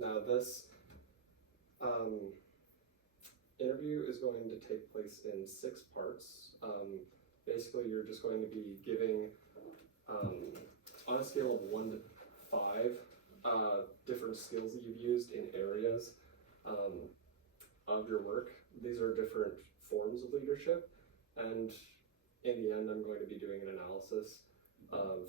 Now this interview is going to take place in 6 parts. Basically, you're just going to be giving, on a scale of 1 to 5, different skills that you've used in areas of your work. These are different forms of leadership, and in the end, I'm going to be doing an analysis of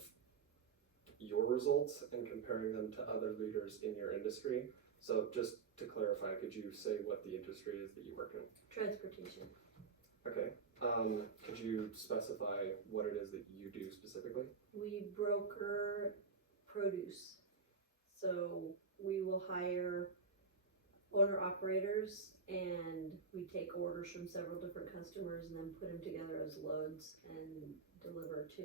your results and comparing them to other leaders in your industry. So just to clarify, could you say what the industry is that you work in? Transportation. Okay. Could you specify what it is that you do specifically? We broker produce. So we will hire owner-operators and we take orders from several different customers and then put them together as loads and deliver to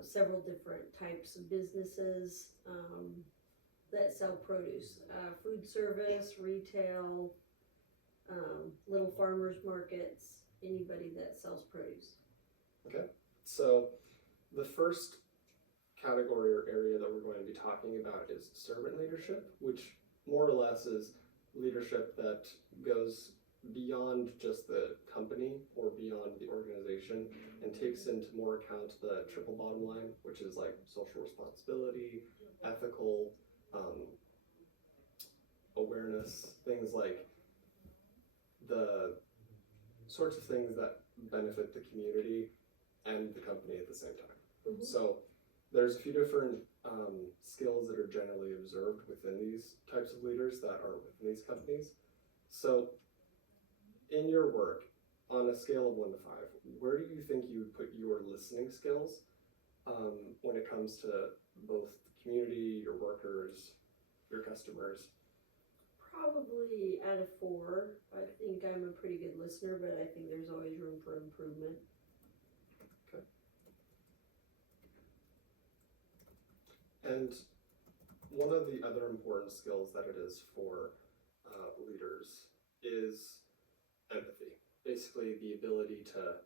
several different types of businesses that sell produce. Food service, retail, little farmers markets, anybody that sells produce. Okay. So the first category or area that we're going to be talking about is servant leadership, which more or less is leadership that goes beyond just the company or beyond the organization and takes into more account the triple bottom line, which is like social responsibility, ethical awareness, things like the sorts of things that benefit the community and the company at the same time. Mm-hmm. So there's a few different skills that are generally observed within these types of leaders that are within these companies. So in your work, on a scale of 1 to 5, where do you think you would put your listening skills when it comes to both the community, your workers, your customers? Probably at a 4. I think I'm a pretty good listener, but I think there's always room for improvement. Okay. And one of the other important skills that it is for leaders is empathy. Basically, the ability to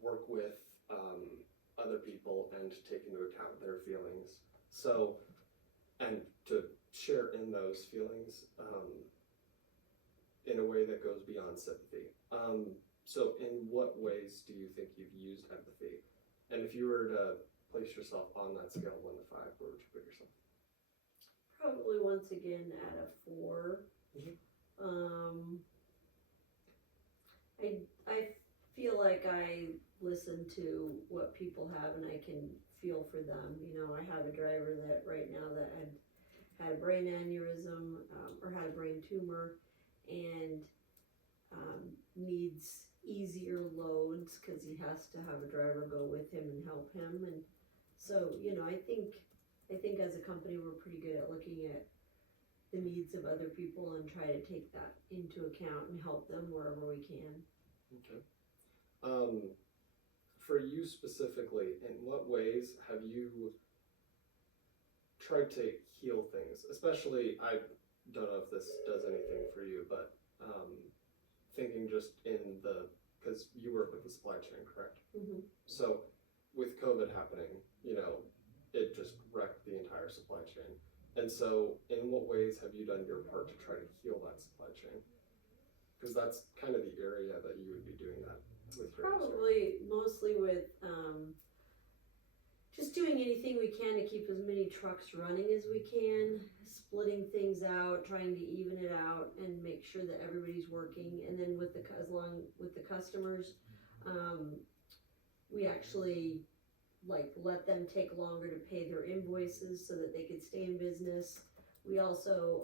work with other people and take into account their feelings. So, and to share in those feelings in a way that goes beyond sympathy. So in what ways do you think you've used empathy? And if you were to place yourself on that scale of 1 to 5, where would you put yourself? Probably once again at a 4. Mm-hmm. I feel like I listen to what people have and I can feel for them. You know, I have a driver that right now that had a brain aneurysm or had a brain tumor and needs easier loads because he has to have a driver go with him and help him. And so, you know, I think as a company we're pretty good at looking at the needs of other people and try to take that into account and help them wherever we can. Okay. For you specifically, in what ways have you tried to heal things? Especially, I don't know if this does anything for you, but thinking just in because you work with the supply chain, correct? Mm-hmm. So with COVID happening, you know, it just wrecked the entire supply chain. And so in what ways have you done your part to try to heal that supply chain? Because that's kind of the area that you would be doing that with your Probably industry. Mostly with just doing anything we can to keep as many trucks running as we can, splitting things out, trying to even it out and make sure that everybody's working. And then along with the customers, we actually let them take longer to pay their invoices so that they could stay in business. We also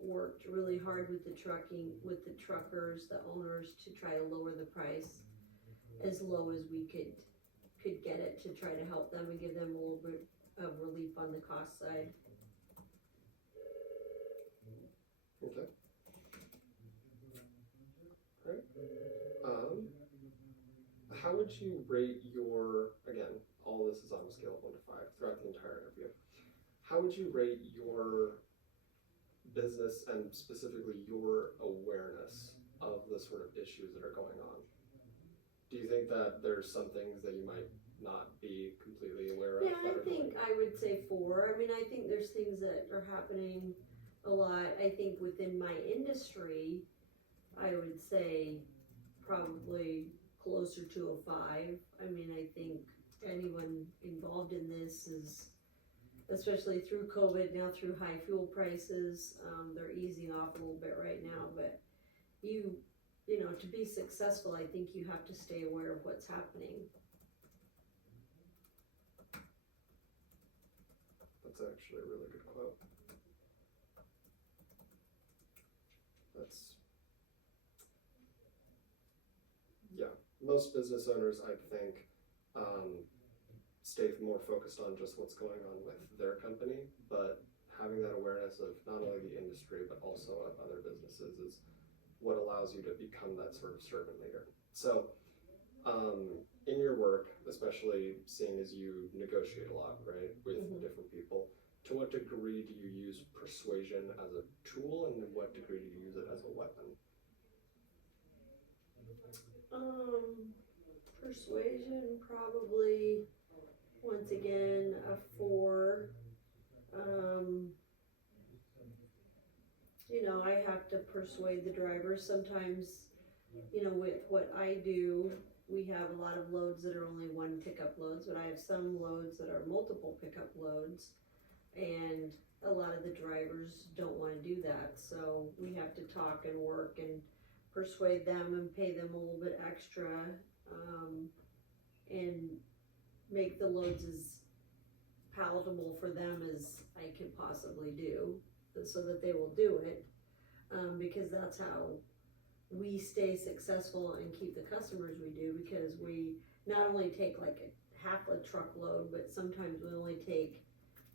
worked really hard with the truckers, the owners, to try to lower the price as low as we could get it to try to help them and give them a little bit of relief on the cost side. Okay. Great. How would you rate again, all this is on a scale of 1 to 5 throughout the entire interview. How would you rate your business and specifically your awareness of the sort of issues that are going on? Do you think that there's some things that you might not be completely aware of? Yeah, I think I would say 4. I mean, I think there's things that are happening a lot. I think within my industry, I would say probably closer to a 5. I mean, I think anyone involved in this is, especially through COVID, now through high fuel prices, they're easing off a little bit right now, but you know, to be successful, I think you have to stay aware of what's happening. That's actually a really good quote. Yeah, most business owners, I think, stay more focused on just what's going on with their company, but having that awareness of not only the industry, but also of other businesses is what allows you to become that sort of servant leader. So, in your work, especially seeing as you negotiate a lot, right, with different people, to what degree do you use persuasion as a tool, and to what degree do you use it as a weapon? Persuasion, probably, once again, a 4. You know, I have to persuade the drivers. Sometimes, you know, with what I do, we have a lot of loads that are only 1 pickup loads, but I have some loads that are multiple pickup loads, and a lot of the drivers don't want to do that. So we have to talk and work and persuade them and pay them a little bit extra, and make the loads as palatable for them as I can possibly do, so that they will do it, because that's how we stay successful and keep the customers we do, because we not only take like half a truckload, but sometimes we only take,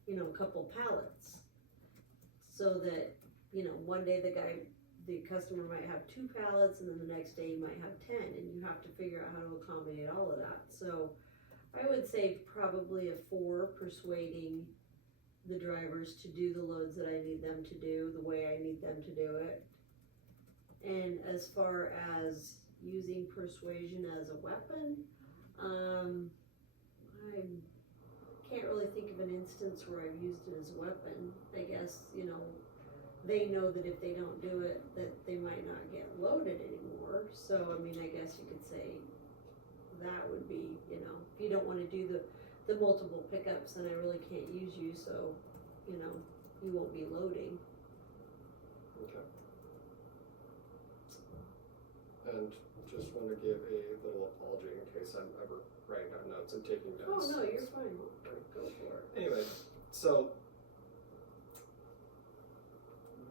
you know, a couple pallets, so that, you know, one day the customer might have 2 pallets, and then the next day you might have 10, and you have to figure out how to accommodate all of that. So I would say probably a 4, persuading the drivers to do the loads that I need them to do, the way I need them to do it. And as far as using persuasion as a weapon, I can't really think of an instance where I've used it as a weapon. I guess, you know, they know that if they don't do it, that they might not get loaded anymore. So, I mean, I guess you could say that would be, you know, if you don't want to do the multiple pickups, then I really can't use you, so, you know, you won't be loading. Okay. And just want to give a little apology in case I'm ever writing down notes and taking notes. Oh, no, you're fine. Go for it. Anyway, so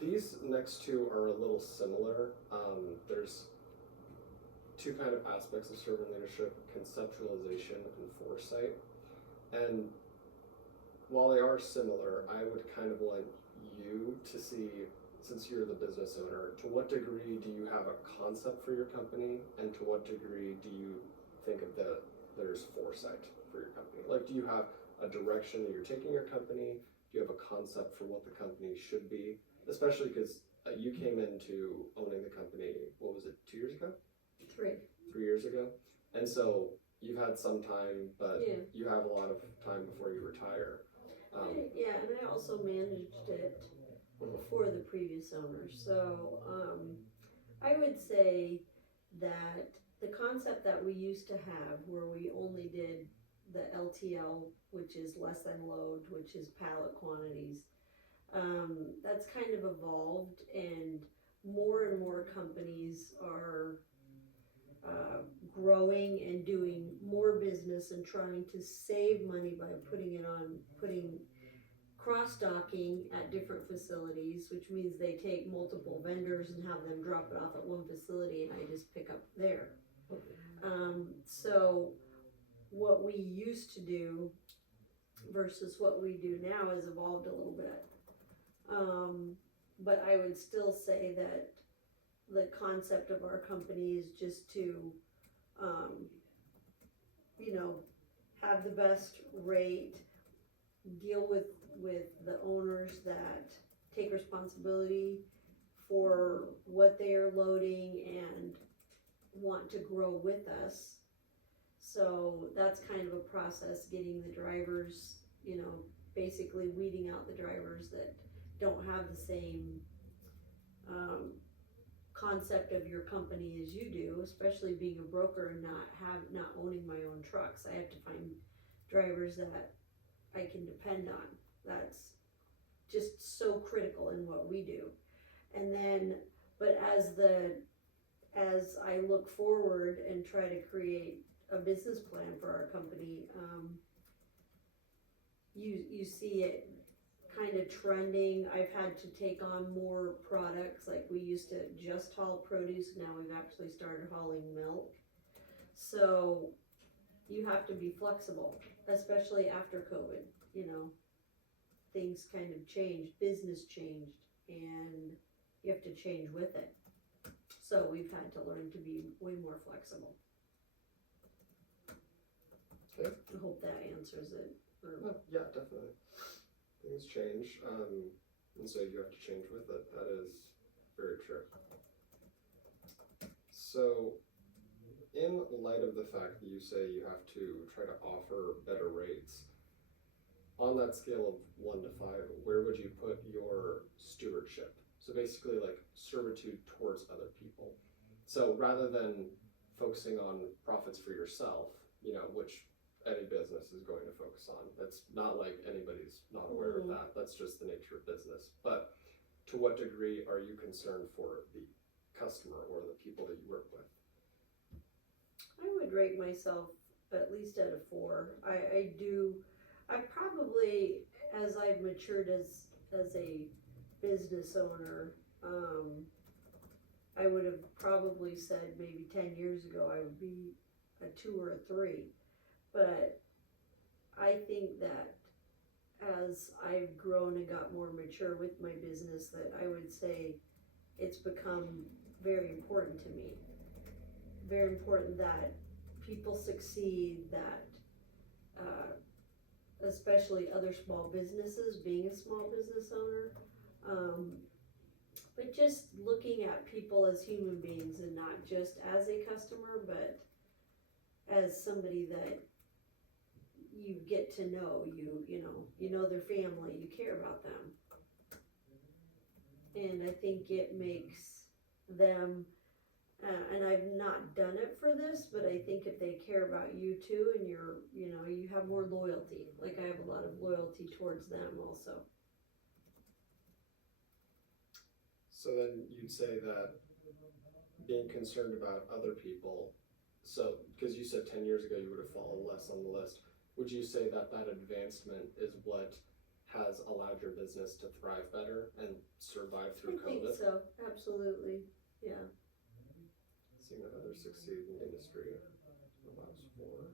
these next 2 are a little similar. There's 2 kind of aspects of servant leadership: conceptualization and foresight. And while they are similar, I would kind of want you to see, since you're the business owner, to what degree do you have a concept for your company, and to what degree do you think of there's foresight for your company? Like, do you have a direction that you're taking your company? Do you have a concept for what the company should be? Especially because you came into owning the company, what was it, 2 years ago? 3. 3 years ago? And so you've had some time, but Yeah. you have a lot of time before you retire. Yeah, and I also managed it before the previous owner. So I would say that the concept that we used to have, where we only did the LTL, which is less than load, which is pallet quantities, that's kind of evolved, and more companies are growing and doing more business and trying to save money by putting cross-docking at different facilities, which means they take multiple vendors and have them drop it off at one facility, and I just pick up there. So what we used to do versus what we do now has evolved a little bit. But I would still say that the concept of our company is just to, you know, have the best rate, deal with the owners that take responsibility for what they are loading and want to grow with us. So that's kind of a process, getting the drivers, you know, basically weeding out the drivers that don't have the same concept of your company as you do, especially being a broker and not owning my own trucks. I have to find drivers that I can depend on. That's just so critical in what we do. And then, but as I look forward and try to create a business plan for our company, you see it kind of trending. I've had to take on more products. Like we used to just haul produce, now we've actually started hauling milk. So you have to be flexible, especially after COVID. You know, things kind of changed, business changed, and you have to change with it. So we've had to learn to be way more flexible. Okay. I hope that answers it. Yeah, definitely. Things change, and so you have to change with it. That is very true. So, in light of the fact that you say you have to try to offer better rates, on that scale of 1 to 5, where would you put your stewardship? So basically like servitude towards other people. So rather than focusing on profits for yourself, you know, which any business is going to focus on. It's not like anybody's not aware of that. That's just the nature of business. But to what degree are you concerned for the customer or the people that you work with? I would rate myself at least at a 4. I probably, as I've matured as a business owner, I would have probably said maybe 10 years ago I would be a 2 or a 3. But I think that as I've grown and got more mature with my business, that I would say it's become very important to me. Very important that people succeed, that especially other small businesses, being a small business owner, but just looking at people as human beings and not just as a customer, but as somebody that you get to know, you know their family, you care about them. And I think it makes them, and I've not done it for this, but I think if they care about you too, and you have more loyalty. Like I have a lot of loyalty towards them also. So then you'd say that being concerned about other people, so because you said 10 years ago you would have fallen less on the list, would you say that that advancement is what has allowed your business to thrive better and survive through COVID? I think so, absolutely, yeah. Seeing that others succeed in the industry allows for.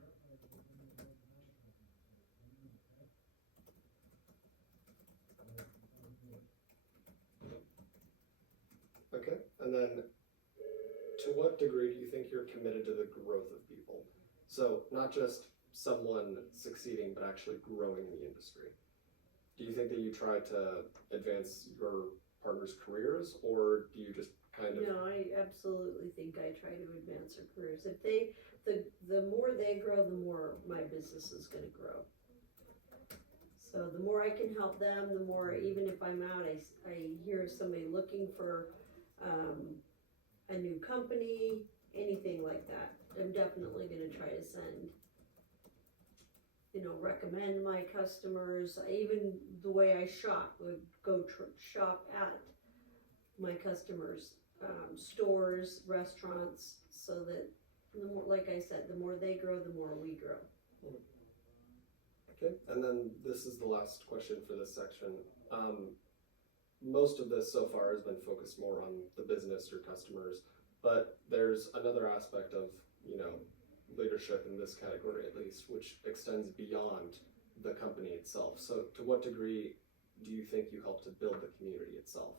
Okay, and then to what degree do you think you're committed to the growth of people? So not just someone succeeding, but actually growing the industry. Do you think that you try to advance your partners' careers, or do you just kind of? No, I absolutely think I try to advance their careers. If the more they grow, the more my business is going to grow. So the more I can help them, the more, even if I'm out, I hear somebody looking for a new company, anything like that, I'm definitely going to try to send, recommend my customers. Even the way I shop, would go shop at my customers, stores, restaurants, so that the more, like I said, the more they grow, the more we grow. Okay, and then this is the last question for this section. Most of this so far has been focused more on the business or customers, but there's another aspect of, leadership in this category at least, which extends beyond the company itself. So to what degree do you think you help to build the community itself?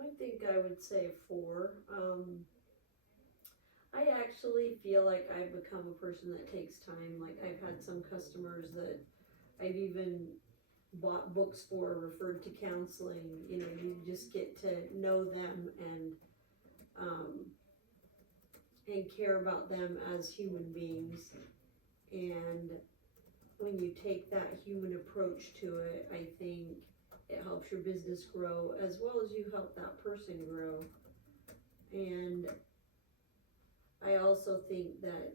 I think I would say 4. I actually feel like I've become a person that takes time. Like I've had some customers that I've even bought books for, referred to counseling. You just get to know them and care about them as human beings. And when you take that human approach to it, I think helps your business grow as well as you help that person grow. And I also think that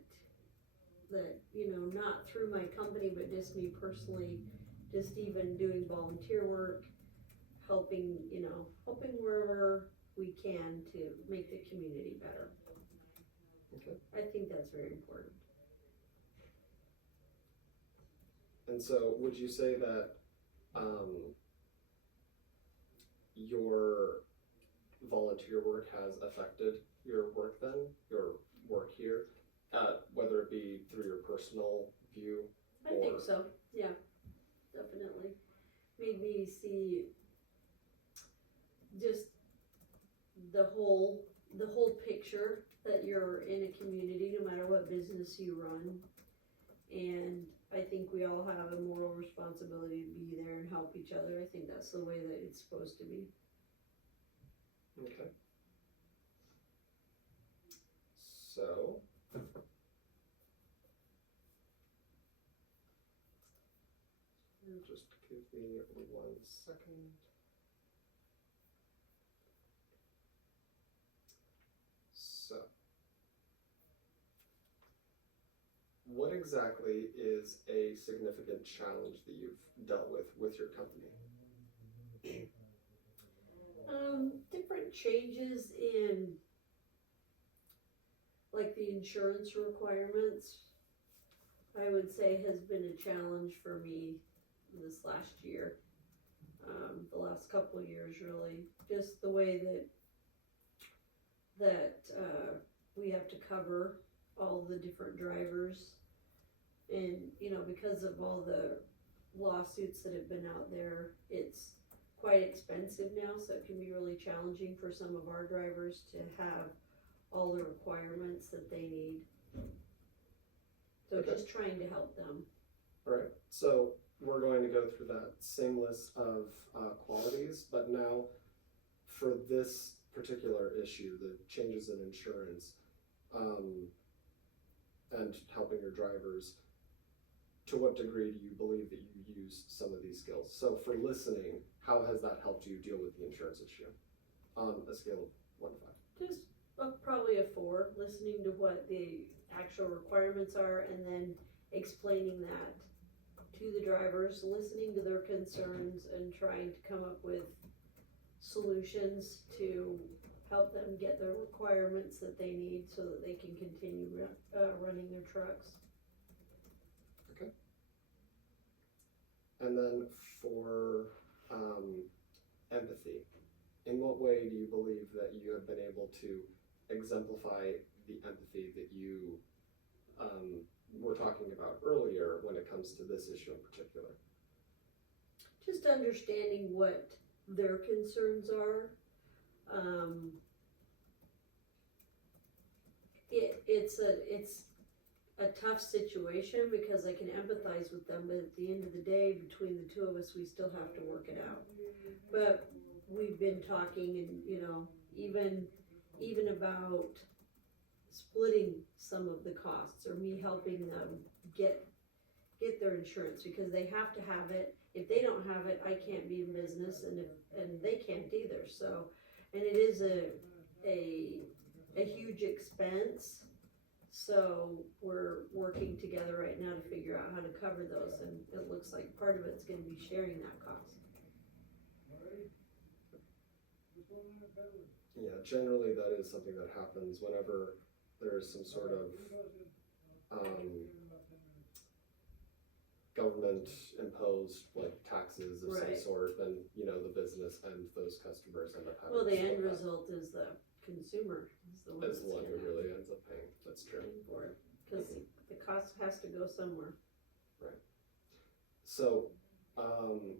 not through my company, but just me personally, just even doing volunteer work, helping wherever we can to make the community better. Okay. I think that's very important. And so would you say that your volunteer work has affected your work then, your work here, whether it be through your personal view? I think so, yeah, definitely. Made me see just the whole picture, that you're in a community no matter what business you run. And I think we all have a moral responsibility to be there and help each other. I think that's the way that it's supposed to be. Okay. So, just give me 1 second. So, what exactly is a significant challenge that you've dealt with your company? Different changes in like the insurance requirements, I would say has been a challenge for me this last year. The last couple of years really. Just the way that we have to cover all the different drivers, and because of all the lawsuits that have been out there, it's quite expensive now, so it can be really challenging for some of our drivers to have all the requirements that they need. So Okay. just trying to help them. All right, so we're going to go through that same list of qualities, but now for this particular issue, the changes in insurance, and helping your drivers, to what degree do you believe that you used some of these skills? So for listening, how has that helped you deal with the insurance issue on a scale of 1 to 5? Just probably a 4, listening to what the actual requirements are and then explaining that to the drivers, listening to their concerns and trying to come up with solutions to help them get their requirements that they need so that they can continue running their trucks. Okay. And then for empathy, in what way do you believe that you have been able to exemplify the empathy that you were talking about earlier when it comes to this issue in particular? Just understanding what their concerns are. It's a tough situation because I can empathize with them, but at the end of the day, between the two of us, we still have to work it out. But we've been talking, and even about splitting some of the costs, or me helping them get their insurance, because they have to have it. If they don't have it, I can't be in business, and they can't either. So, and it is a huge expense. So we're working together right now to figure out how to cover those, and it looks like part of it's going to be sharing that cost. Yeah, generally that is something that happens whenever there's some sort of government imposed like taxes of some sort, then the business and those customers end up having. Well, the end result is the consumer is the one who really ends up paying. That's true. For it, because the cost has to go somewhere. Right. So,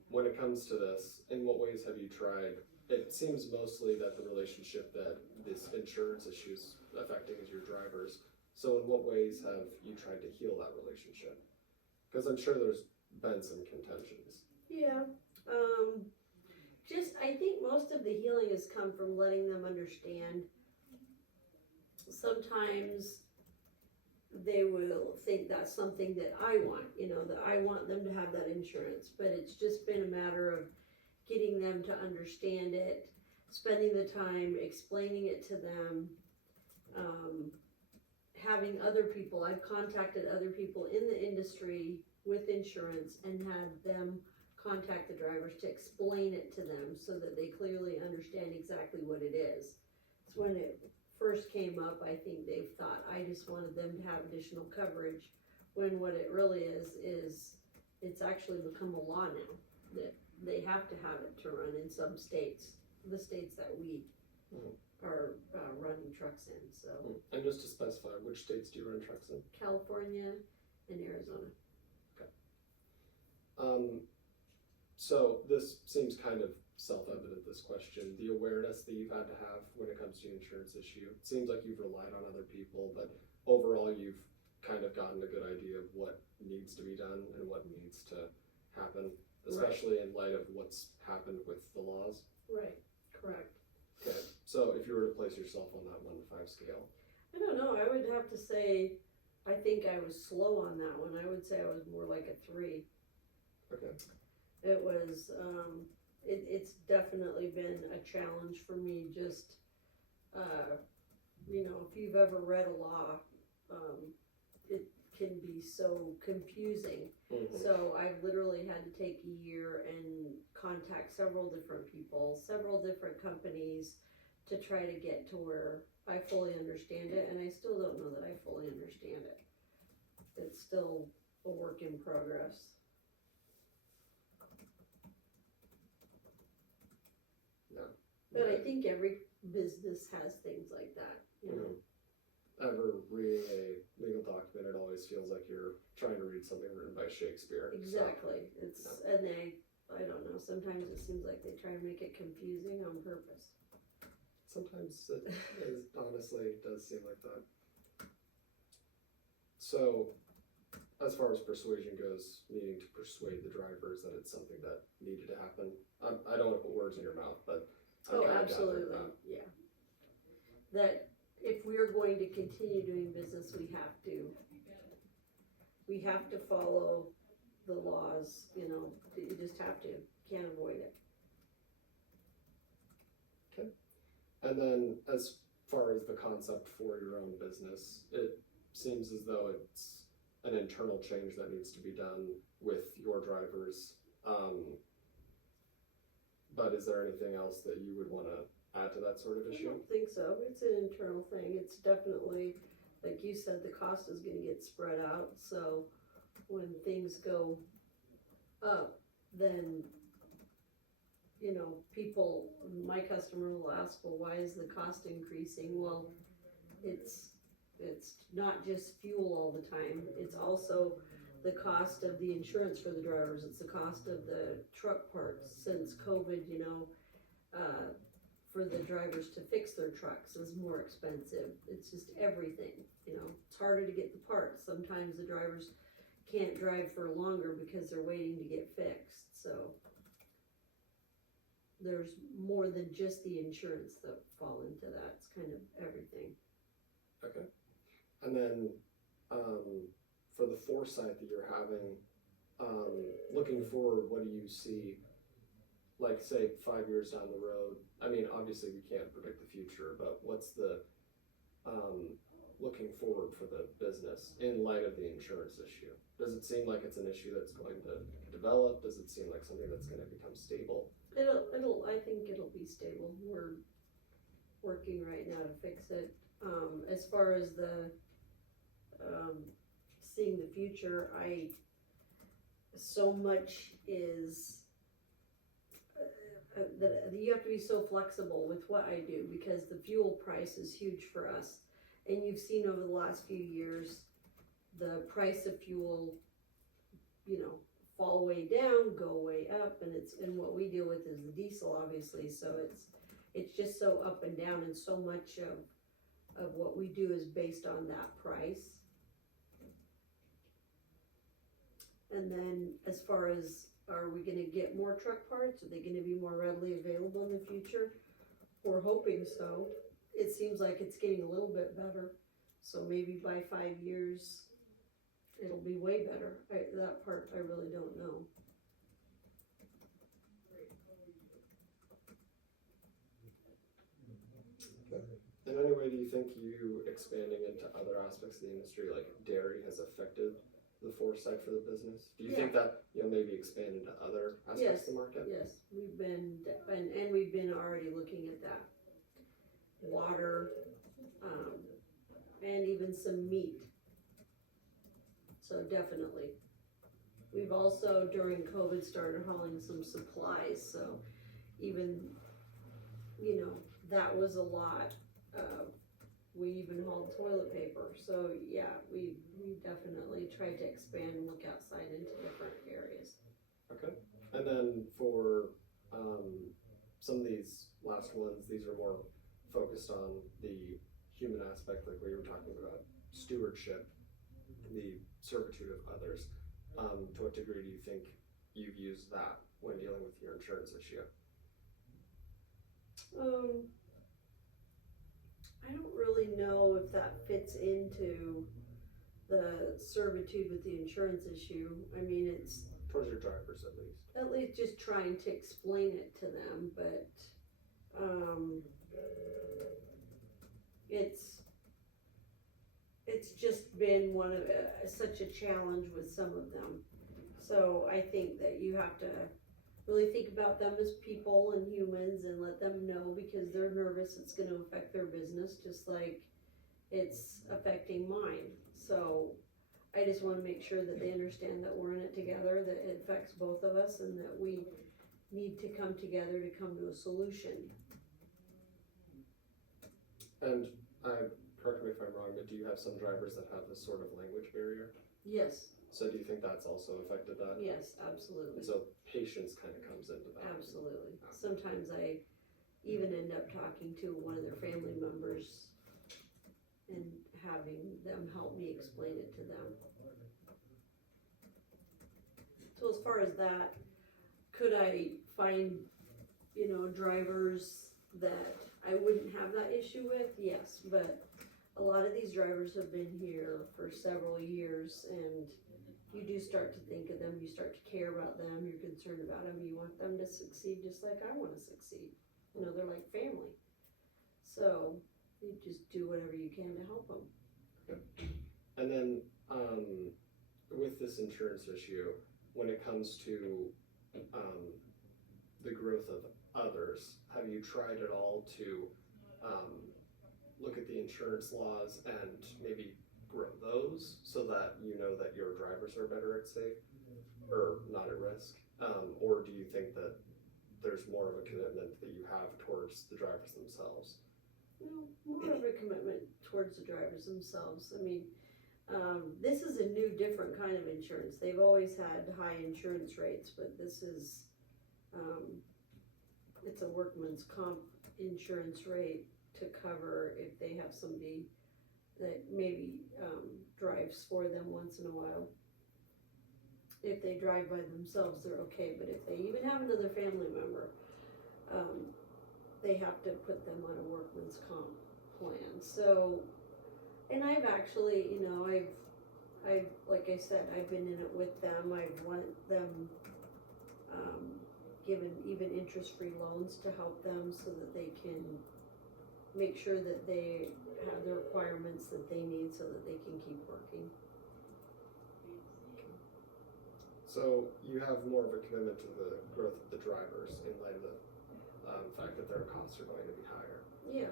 when it comes to this, in what ways have you tried? It seems mostly that the relationship that this insurance issue is affecting is your drivers. So in what ways have you tried to heal that relationship? Because I'm sure there's been some contentions. Yeah. I think most of the healing has come from letting them understand. Sometimes they will think that's something that I want, that I want them to have that insurance. But it's just been a matter of getting them to understand it, spending the time explaining it to them, having other people, I've contacted other people in the industry with insurance and had them contact the drivers to explain it to them so that they clearly understand exactly what it is. So when it first came up, I think they thought I just wanted them to have additional coverage, when what it really is it's actually become a law now that they have to have it to run in some states, the states that we are running trucks in. So And just to specify, which states do you run trucks in? California and Arizona. So this seems kind of self-evident, this question. The awareness that you've had to have when it comes to the insurance issue. It seems like you've relied on other people, but overall you've kind of gotten a good idea of what needs to be done and what needs to happen, especially in light of what's happened with the laws. Right, correct. Okay, so if you were to place yourself on that 1 to 5 scale. I don't know, I would have to say, I think I was slow on that one. I would say I was more like a 3. Okay. It was, it's definitely been a challenge for me, just, you know, if you've ever read a law, it can be so confusing. So I've literally had to take a year and contact several different people, several different companies to try to get to where I fully understand it, and I still don't know that I fully understand it. It's still a work in progress. But I think every business has things like that, you know. Ever reading a legal document, it always feels like you're trying to read something written by Shakespeare. Exactly. And I don't know, sometimes it seems like they try to make it confusing on purpose. Sometimes it honestly does seem like that. So, as far as persuasion goes, needing to persuade the drivers that it's something that needed to happen. I don't want to put words in your mouth, but I'm kind of gathering that. Yeah. That if we're going to continue doing business, we have to follow the laws, you know, you just have to, can't avoid it. Okay. And then as far as the concept for your own business, it seems as though it's an internal change that needs to be done with your drivers. But is there anything else that you would want to add to that sort of I issue? don't think so. It's an internal thing. It's definitely, like you said, the cost is going to get spread out. So when things go up, then, you know, people, my customer will ask, well, why is the cost increasing? Well, it's not just fuel all the time. It's also the cost of the insurance for the drivers. It's the cost of the truck parts. Since COVID, you know, for the drivers to fix their trucks is more expensive. It's just everything, you know. It's harder to get the parts. Sometimes the drivers can't drive for longer because they're waiting to get fixed. So there's more than just the insurance that fall into that. It's kind of everything. Okay. And then for the foresight that you're having, looking forward, what do you see, like say 5 years down the road? I mean, obviously we can't predict the future, but what's the looking forward for the business in light of the insurance issue? Does it seem like it's an issue that's going to develop? Does it seem like something that's going to become stable? I think it'll be stable. We're working right now to fix it. As far as the seeing the future, so much is that you have to be so flexible with what I do, because the fuel price is huge for us. And you've seen over the last few years, the price of fuel, you know, fall way down, go way up, and what we deal with is the diesel, obviously. So it's just so up and down, and so much of what we do is based on that price. And then as far as, are we going to get more truck parts? Are they going to be more readily available in the future? We're hoping so. It seems like it's getting a little bit better. So maybe by 5 years, it'll be way better. That part I really don't know. think you expanding into other aspects of the industry, like dairy, has affected the foresight for the business? Do you think that maybe expand into other aspects of the market? Yes, we've been, and we've been already looking at that. Water, and even some meat. So definitely. We've also, during COVID, started hauling some supplies, so even, that was a lot. We even hauled toilet paper, so yeah, we definitely tried to expand and look outside into different areas. Okay. And then for some of these last ones, these are more focused on the human aspect, like we were talking about stewardship, the servitude of others. To what degree do you think you've used that when dealing with your insurance issue? I don't really know if that fits into the servitude with the insurance issue. I mean, it's Towards your drivers, at least. at least just trying to explain it to them, but it's just been one of such a challenge with some of them. So I think that you have to really think about them as people and humans and let them know, because they're nervous, it's going to affect their business just like it's affecting mine. So I just want to make sure that they understand that we're in it together, that it affects both of us, and that we need to come together to come to a solution. And correct me if I'm wrong, but do you have some drivers that have this sort of language barrier? Yes. So do you think that's also affected that? Yes, absolutely. And so patience kind of comes into that. Absolutely. Sometimes I even end up talking to one of their family members and having them help me explain it to them. So as far as that, could I find, drivers that I wouldn't have that issue with? Yes, but a lot of these drivers have been here for several years, and you do start to think of them, you start to care about them, you're concerned about them, you want them to succeed just like I want to succeed. They're like family. So you just do whatever you can to help them. Okay. And then with this insurance issue, when it comes to the growth of others, have you tried at all to look at the insurance laws and maybe grow those so that you know that your drivers are better at safe or not at risk? Or do you think that there's more of a commitment that you have towards the drivers themselves? More of a commitment towards the drivers themselves. I mean, this is a new, different kind of insurance. They've always had high insurance rates, but this is, it's a workman's comp insurance rate to cover if they have somebody that maybe drives for them once in a while. If they drive by themselves, they're okay, but if they even have another family member, they have to put them on a workman's comp plan. So, and I've actually, I've like I said, I've been in it with them. I've want them given even interest-free loans to help them so that they can make sure that they have the requirements that they need so that they can keep working. So you have more of a commitment to the growth of the drivers in light of the fact that their costs are going to be higher. Yeah.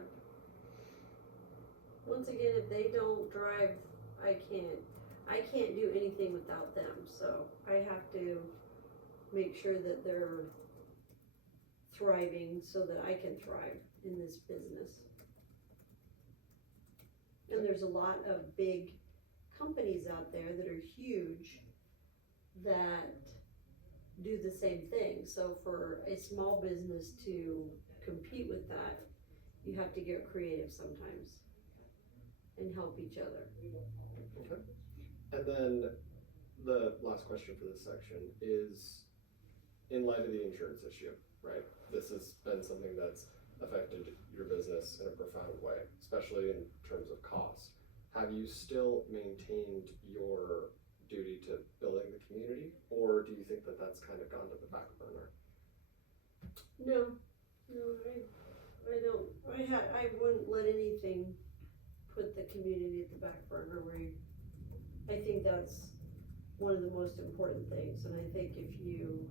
Once again, if they don't drive, I can't do anything without them. So I have to make sure that they're thriving so that I can thrive in this business. And there's a lot of big companies out there that are huge that do the same thing. So for a small business to compete with that, you have to get creative sometimes and help each other. Okay. And then the last question for this section is, in light of the insurance issue, right? This has been something that's affected your business in a profound way, especially in terms of cost. Have you still maintained your duty to building the community, or do you think that that's kind of gone to the back burner? No, I don't. I wouldn't let anything put the community at the back burner. I think that's one of the most important things, and I think if you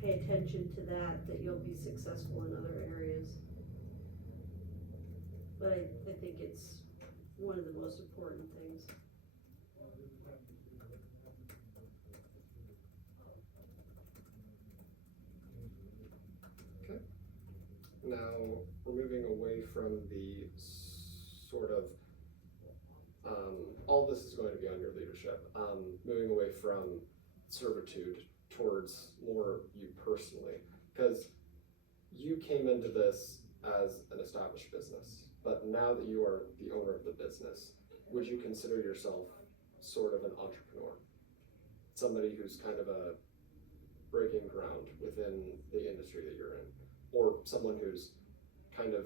pay attention to that, that you'll be successful in other areas. But I think it's one of the most important things. Now, we're moving away from the sort of, all this is going to be on your leadership, moving away from servitude towards more you personally, because you came into this as an established business, but now that you are the owner of the business, would you consider yourself sort of an entrepreneur? Somebody who's kind of a breaking ground within the industry that you're in? Or someone who's kind of,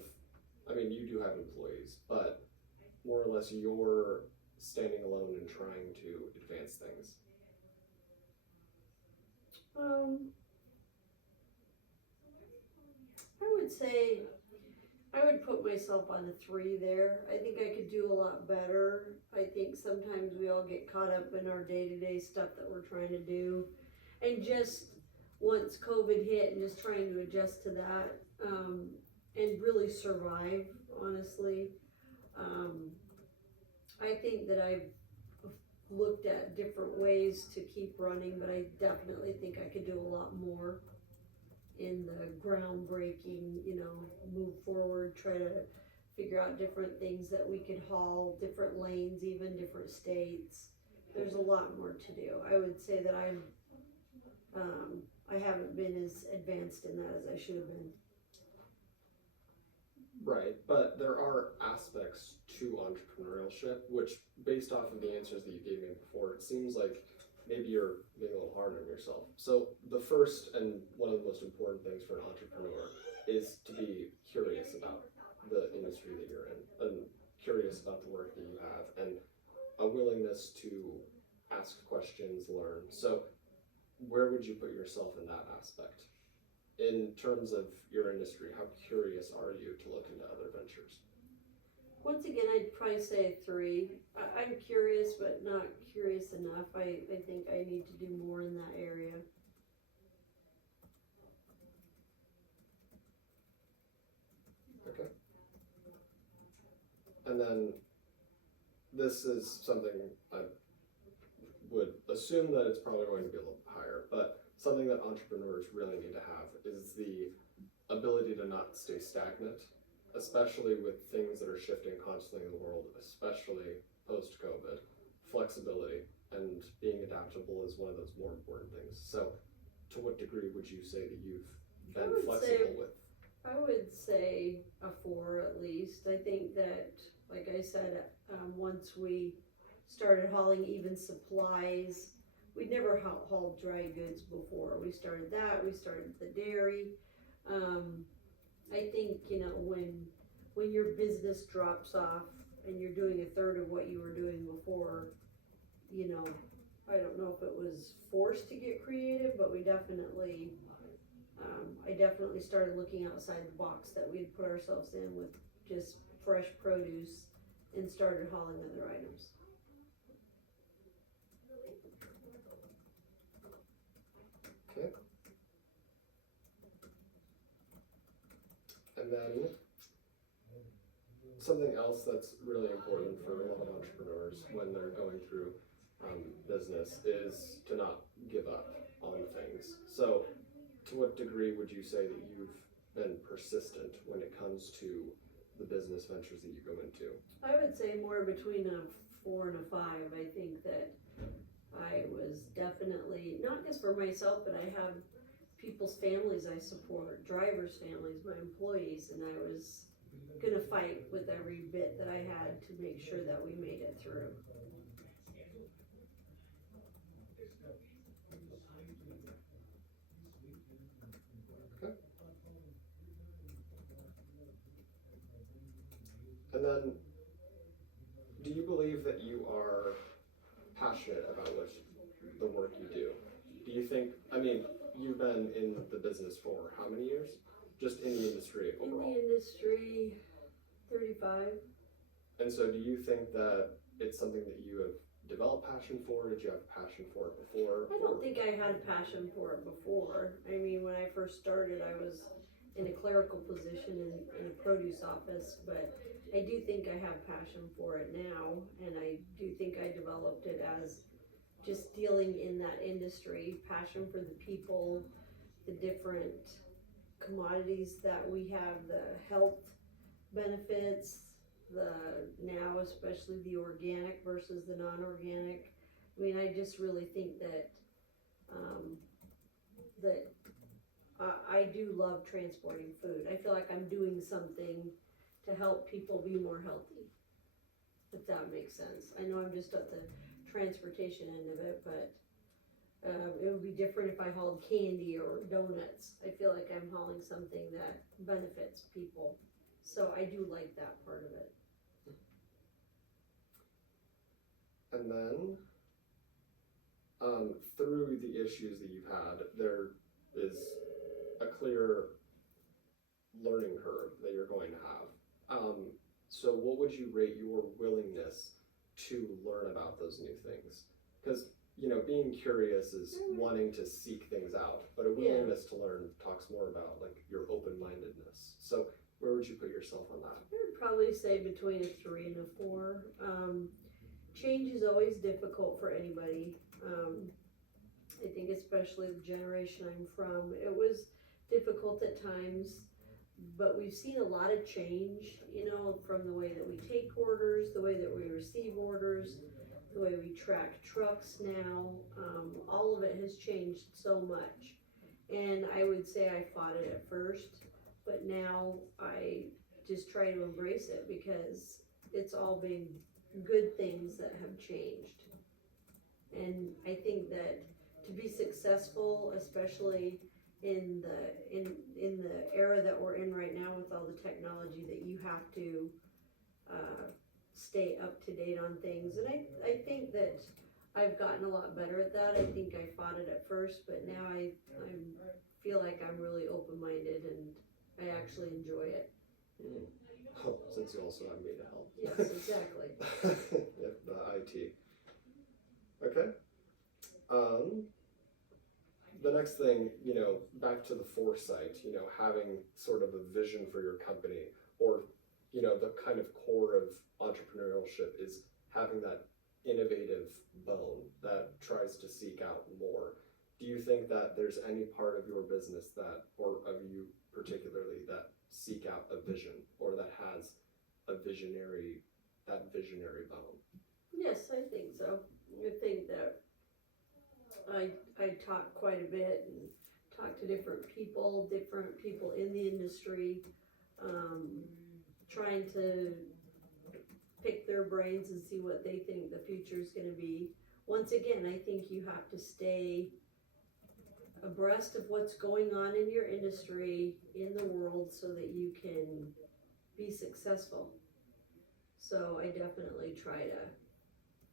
I mean, you do have employees, but more or less you're standing alone and trying to advance things. I would say I would put myself on a 3 there. I think I could do a lot better. I think sometimes we all get caught up in our day-to-day stuff that we're trying to do, and just once COVID hit and just trying to adjust to that, and really survive, honestly. I think that I've looked at different ways to keep running, but I definitely think I could do a lot more in the groundbreaking, move forward, try to figure out different things that we could haul, different lanes, even different states. There's a lot more to do. I would say that I haven't been as advanced in that as I should have been. Right, but there are aspects to entrepreneurship, which, based off of the answers that you gave me before, it seems like maybe you're being a little hard on yourself. So the first and one of the most important things for an entrepreneur is to be curious about the industry that you're in, and curious about the work that you have, and a willingness to ask questions, learn. So where would you put yourself in that aspect? In terms of your industry, how curious are you to look into other ventures? Once again, I'd probably say 3. I'm curious, but not curious enough. I think I need to do more in that area. Okay. And then this is something I would assume that it's probably going to be a little higher, but something that entrepreneurs really need to have is the ability to not stay stagnant, especially with things that are shifting constantly in the world, especially post-COVID. Flexibility and being adaptable is one of those more important things. So to what degree would you say that you've been flexible with? I would say a 4 at least. I think that, like I said, once we started hauling even supplies, we'd never hauled dry goods before. We started that, we started the dairy. I think, when your business drops off and you're doing a third of what you were doing before, I don't know if it was forced to get creative, but we definitely, I definitely started looking outside the box that we had put ourselves in with just fresh produce and started hauling other items. Okay. And then something else that's really important for a lot of entrepreneurs when they're going through business is to not give up on things. So to what degree would you say that you've been persistent when it comes to the business ventures that you go into? I would say more between a 4 and a 5. I think that I was definitely, not just for myself, but I have people's families I support, drivers' families, my employees, and I was gonna fight with every bit that I had to make sure that we made it through. Okay. And then, do you believe that you are passionate about the work you do? Do you think, you've been in the business for how many years? Just in the industry overall? In the industry, 35. And so do you think that it's something that you have developed passion for? Did you have passion for it before? I don't think I had passion for it before. I mean, when I first started, I was in a clerical position in a produce office, but I do think I have passion for it now, and I do think I developed it as just dealing in that industry, passion for the people, the different commodities that we have, the health benefits, the now especially the organic versus the non-organic. I mean, I just really think that that I do love transporting food. I feel like I'm doing something to help people be more healthy, if that makes sense. I know I'm just at the transportation end of it, but it would be different if I hauled candy or donuts. I feel like I'm hauling something that benefits people. So I do like that part of it. And then, through the issues that you've had, there is a clear learning curve that you're going to have. So what would you rate your willingness to learn about those new things? Because, you know, being curious is wanting to seek things out, but a willingness to learn talks more about like your open-mindedness. So where would you put yourself on that? I would probably say between a 3 and a 4. Change is always difficult for anybody. I think especially the generation I'm from, it was difficult at times, but we've seen a lot of change, you know, from the way that we take orders, the way that we receive orders, the way we track trucks now. All of it has changed so much. And I would say I fought it at first, but now I just try to embrace it because it's all been good things that have changed. And I think that to be successful, especially in the era that we're in right now with all the technology, that you have to stay up to date on things. And I think that I've gotten a lot better at that. I think I fought it at first, but now I feel like I'm really open-minded and I actually enjoy it. Oh, since you also have me to help. Yes, exactly. Yep, the IT. Okay. The next thing, you know, back to the foresight, you know, having sort of a vision for your company, or, you know, the kind of core of entrepreneurship is having that innovative bone that tries to seek out more. Do you think that there's any part of your business that, or of you particularly, that seek out a vision or that has that visionary bone? Yes, I think so. I think that I talk quite a bit and talk to different people in the industry, trying to pick their brains and see what they think the future is going to be. Once again, I think you have to stay abreast of what's going on in your industry, in the world, so that you can be successful. So I definitely try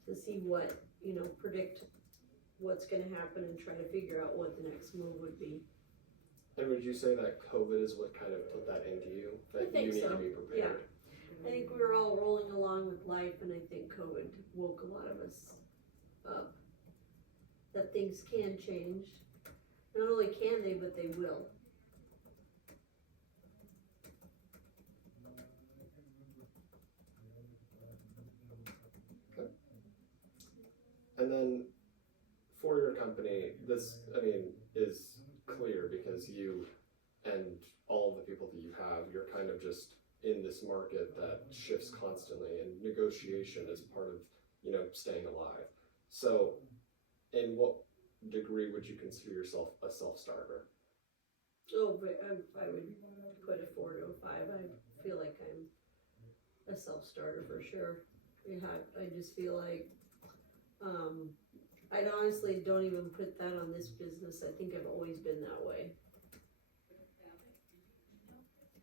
to see what, you know, predict what's going to happen and try to figure out what the next move would be. And would you say that COVID is what kind of put that into you? That I think you need so. to be prepared? Yeah. I think we were all rolling along with life, and I think COVID woke a lot of us up. That things can change. Not only can they, but they will. Okay. And then for your company, this, I mean, is clear because you and all of the people that you have, you're kind of just in this market that shifts constantly, and negotiation is part of, you know, staying alive. So in what degree would you consider yourself a self-starter? Oh, but I would put a 4 to a 5. I feel like I'm a self-starter for sure. I just feel like I honestly don't even put that on this business. I think I've always been that way.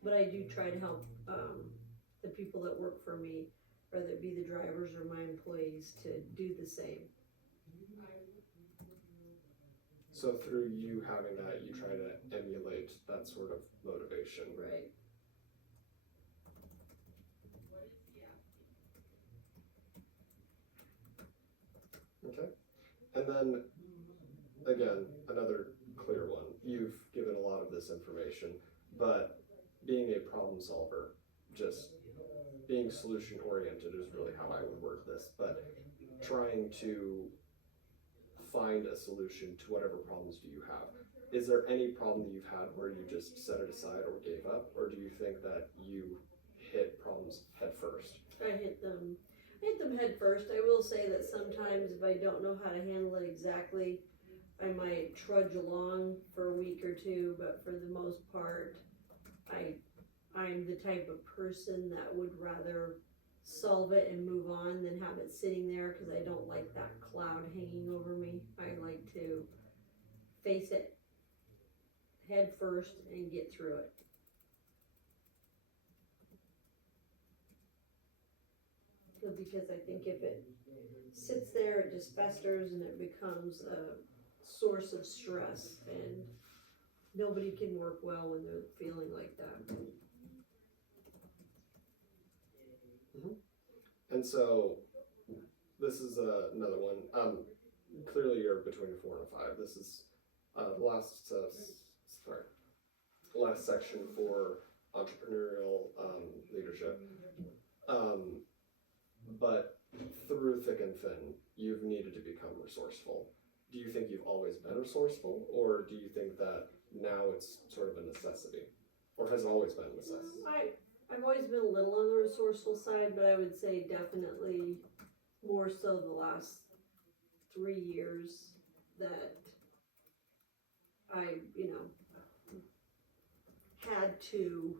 But I do try to help the people that work for me, whether it be the drivers or my employees, to do the same. So through you having that, you try to emulate that sort of motivation. Right. then, again, another clear one. You've given a lot of this information, but being a problem solver, just being solution oriented is really how I would word this, but trying to find a solution to whatever problems do you have. Is there any problem that you've had where you just set it aside or gave up, or do you think that you hit problems head first? I hit them head first. I will say that sometimes if I don't know how to handle it exactly, I might trudge along for a week or two, but for the most part, I'm the type of person that would rather solve it and move on than have it sitting there, because I don't like that cloud hanging over me. I like to face it head first and get through it. Because I think if it sits there, it just festers and it becomes a source of stress, and nobody can work well when they're feeling like that. And so, this is another one. Clearly, you're between a 4 and a 5. This is last section for entrepreneurial leadership. But through thick and thin, you've needed to become resourceful. Do you think you've always been resourceful, or do you think that now it's sort of a necessity, or has it always been a necessity? I've always been a little on the resourceful side, but I would say definitely more so the last 3 years that I, had to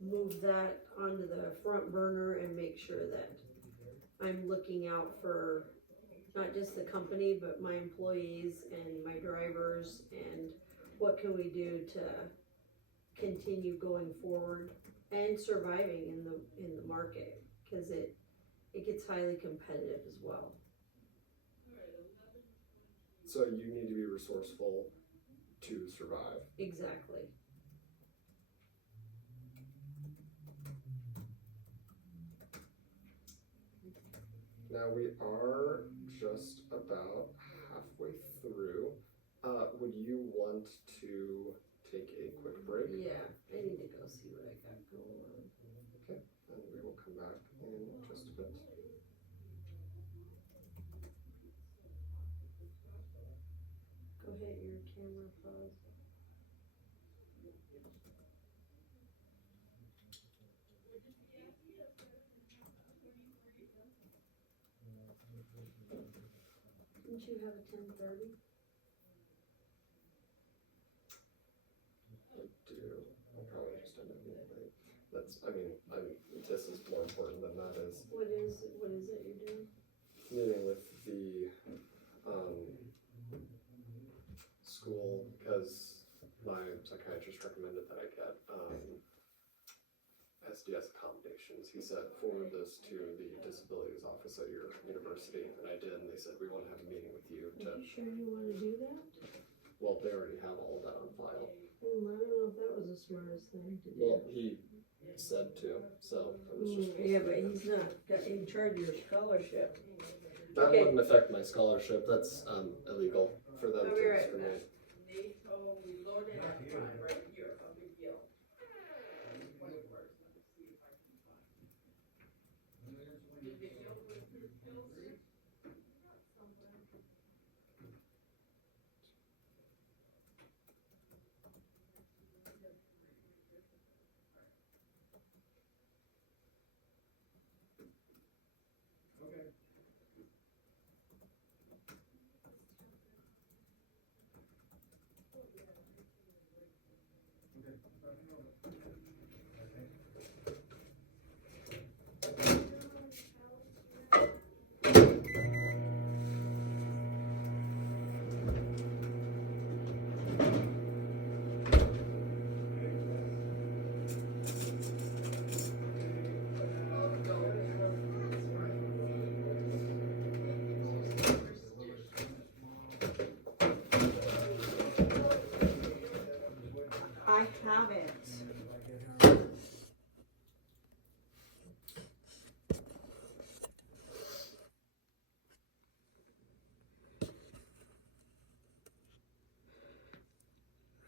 move that onto the front burner and make sure that I'm looking out for not just the company, but my employees and my drivers, and what can we do to continue going forward and surviving in the market, because it gets highly competitive as well. So you need to be resourceful to survive. Exactly. Now we are just about halfway through. Would you want to take a quick break? Yeah, I need to go see what I got going on. Okay, and we will come back in just a bit. Go hit your camera pause. Didn't you have a 10:30? I do. I'll probably just end up being late. This is more important than that is. What is it you're doing? Meeting with the school, because my psychiatrist recommended that I get SDS accommodations. He said, forward this to the disabilities office at your university, and I did, and they said, we want to have a meeting with you Are you sure you want to do that? Well, they already have all of that on file. I don't know if that was the smartest thing to do. Well, he said to, so it was just. Yeah, but he's not in charge of your scholarship. That Okay. wouldn't affect my scholarship. That's illegal for them I'll to be right discriminate. They told me loaded up right here, a big deal.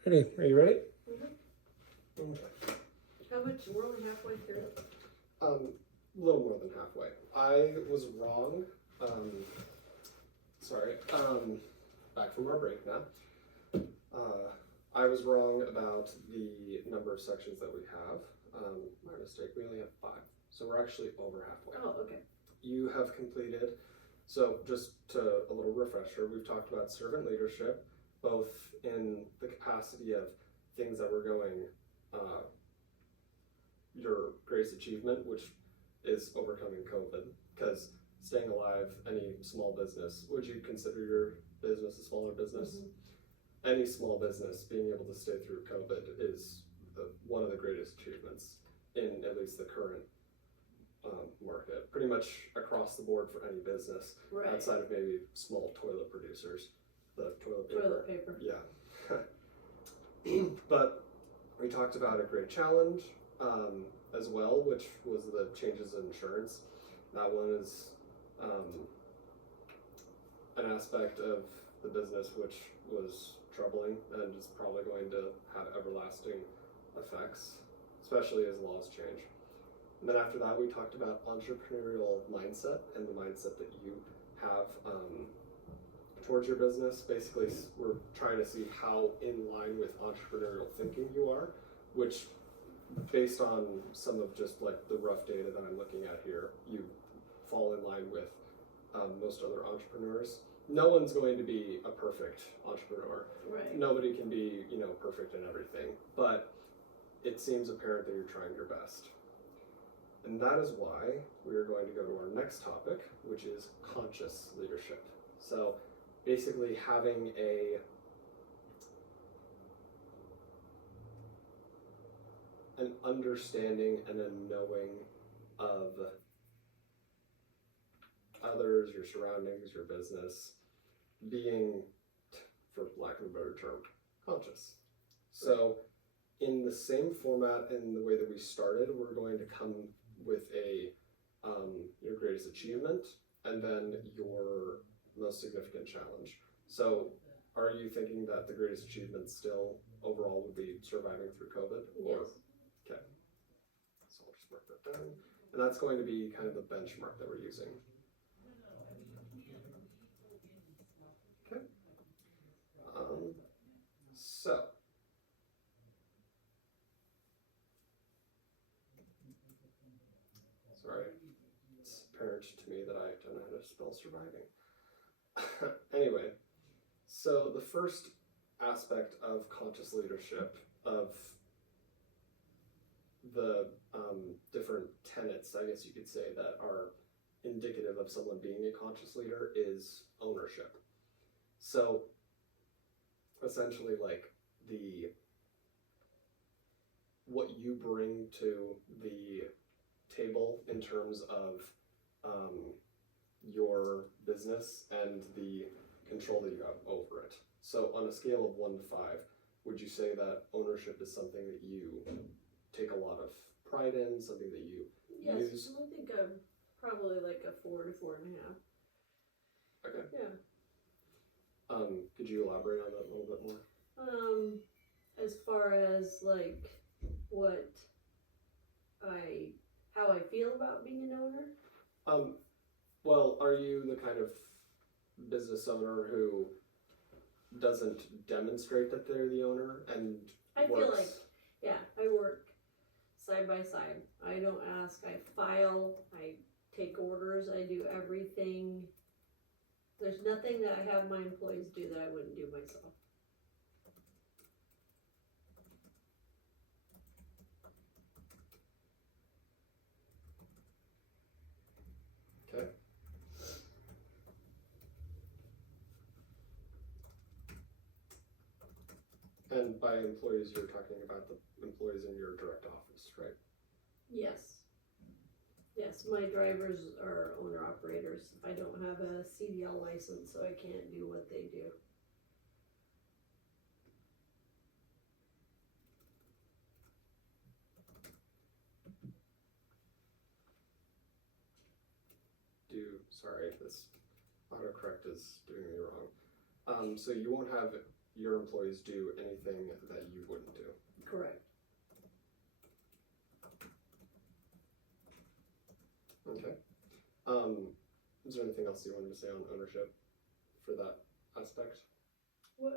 Ready? Are you ready? Mhm. Okay. How much, we're only halfway through. A little more than halfway. I was wrong. Sorry. Back from our break now. I was wrong about the number of sections that we have. My mistake. We only have 5, so we're actually over halfway. Oh, okay. You have completed. So just to a little refresher, we've talked about servant leadership, both in the capacity of things that were going. Your greatest achievement, which is overcoming COVID, because staying alive, any small business, would you consider your business a smaller business? Mm-hmm. Any small business being able to stay through COVID is one of the greatest achievements in at least the current market. Pretty much across the board for any business, Right. outside of maybe small toilet producers, the toilet paper. Toilet paper. Yeah. But we talked about a great challenge as well, which was the changes in insurance. That one is an aspect of the business which was troubling and is probably going to have everlasting effects, especially as laws change. And then after that, we talked about entrepreneurial mindset and the mindset that you have towards your business. Basically, we're trying to see how in line with entrepreneurial thinking you are, which based on some of just like the rough data that I'm looking at here, you fall in line with most other entrepreneurs. No one's going to be a perfect entrepreneur. Right. Nobody can be, perfect in everything, but it seems apparent that you're trying your best. And that is why we are going to go to our next topic, which is conscious leadership. So basically having an understanding and a knowing of others, your surroundings, your business, being, for lack of a better term, conscious. So in the same format and the way that we started, we're going to come with your greatest achievement and then your most significant challenge. So are you thinking that the greatest achievement still overall would be surviving through COVID? Yes. Okay. So I'll just mark that down. And that's going to be kind of the benchmark that we're using. Okay. So sorry, it's apparent to me that I don't know how to spell surviving. Anyway, so the first aspect of conscious leadership, of the different tenets, I guess you could say, that are indicative of someone being a conscious leader is ownership. So essentially, like what you bring to the table in terms of your business and the control that you have over it. So on a scale of 1 to 5, would you say that ownership is something that you take a lot of pride in, something that you Yes, use? I think I'm probably like a 4 to 4.5. Okay. Yeah. Could you elaborate on that a little bit more? As far as like how I feel about being an owner? Well, are you the kind of business owner who doesn't demonstrate that they're the owner and I works? feel like, yeah, I work side by side. I don't ask, I file, I take orders, I do everything. There's nothing that I have my employees do that I wouldn't do myself. Okay. And by employees, you're talking about the employees in your direct office, right? Yes. Yes, my drivers are owner operators. I don't have a CDL license, so I can't do what they do. Sorry, this autocorrect is doing me wrong. So you won't have your employees do anything that you wouldn't do. Correct. Okay. Is there anything else you wanted to say on ownership for that aspect? What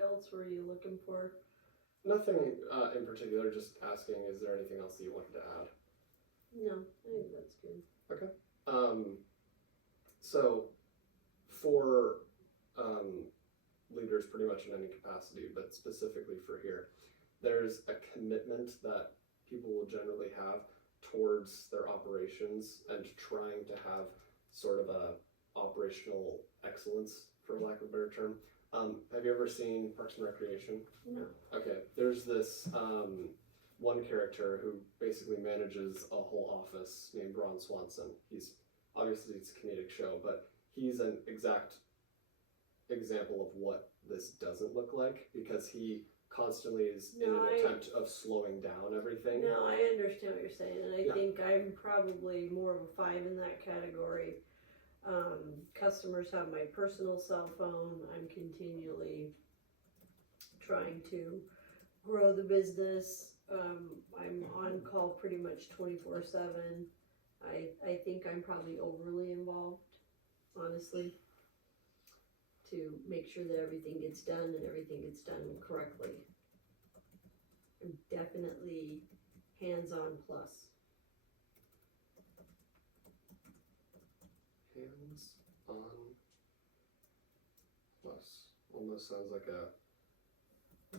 else were you looking for? Nothing in particular, just asking, is there anything else that you wanted to add? No, I think that's good. So for leaders pretty much in any capacity, but specifically for here, there's a commitment that people will generally have towards their operations and trying to have sort of a operational excellence, for lack of a better term. Have you ever seen Parks and Recreation? No. Okay, there's this one character who basically manages a whole office named Ron Swanson. He's obviously, it's a comedic show, but he's an exact example of what this doesn't look like, because he constantly is in an attempt of slowing down everything. No, I understand what you're saying, and I Yeah. think I'm probably more of a 5 in that category. Customers have my personal cell phone. I'm continually trying to grow the business. I'm on call pretty much 24/7. I think I'm probably overly involved, honestly, to make sure that everything gets done and everything gets done correctly. I'm definitely hands-on plus. Hands on plus. Almost sounds like a,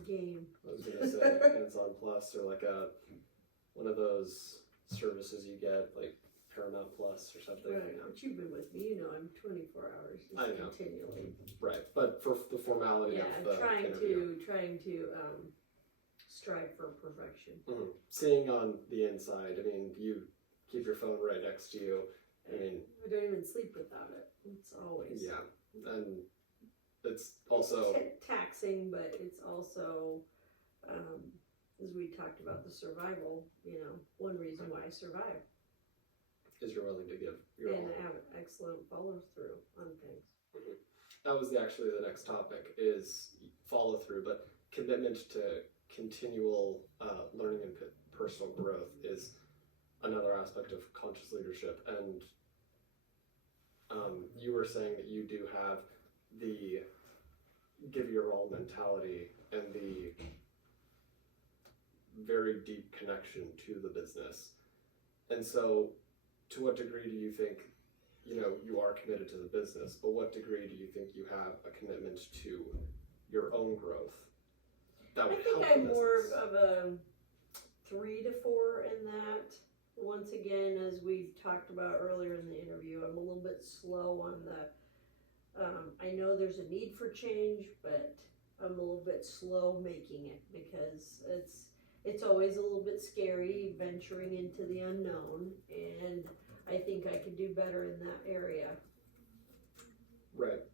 Game. I was gonna say hands on plus, or like one of those services you get, like Paramount Plus or something. Right, but you've been with me, you know I'm 24 hours just I know. continually. Right, but for the formality Yeah, of the trying interview. to strive for perfection. Seeing on the inside, I mean, you keep your phone right next to you. I mean, I don't even sleep without it. It's always yeah, and it's also taxing, but it's also, as we talked about the survival. You know, one reason why I survive, is you're willing to give your and all. I have excellent follow through on things. That was actually the next topic, is follow through, but commitment to continual learning and personal growth is another aspect of conscious leadership. And you were saying that you do have the give your all mentality and the very deep connection to the business. And so, to what degree do you think, you are committed to the business, but what degree do you think you have a commitment to your own growth that would I think help I'm the more business? of a 3 to 4 in that. Once again, as we talked about earlier in the interview, I'm a little bit slow on the, I know there's a need for change, but I'm a little bit slow making it, because it's always a little bit scary venturing into the unknown, and I think I could do better in that area. Right.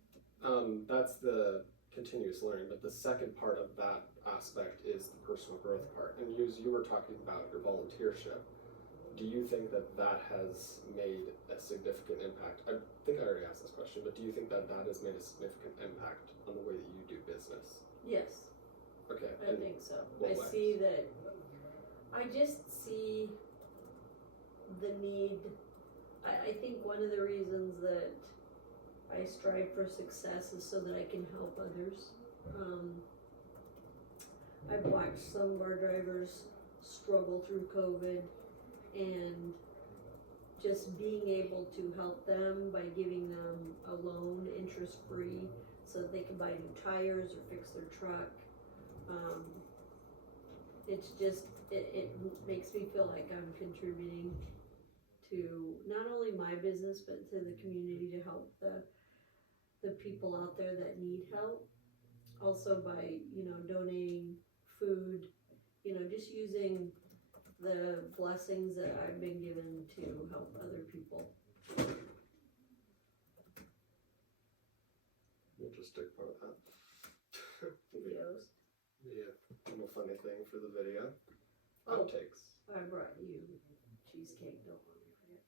That's the continuous learning, but the second part of that aspect is the personal growth part. And you were talking about your volunteership. Do you think that has made a significant impact? I think I already asked this question, but do you think that has made a significant impact on the way that you do business? Yes, Okay. I think so. what I ways? see that, I just see the need. I think one of the reasons that I strive for success is so that I can help others. I've watched some of our drivers struggle through COVID, and just being able to help them by giving them a loan interest free so that they can buy new tires or fix their truck. It's just, it makes me feel like I'm contributing to not only my business, but to the community, to help the people out there that need help. Also by, donating food, just using the blessings that I've been given to help other people. Interesting part of that. Videos. Yeah, little funny thing for the video. Oh. Outtakes. I brought you cheesecake, don't let me forget.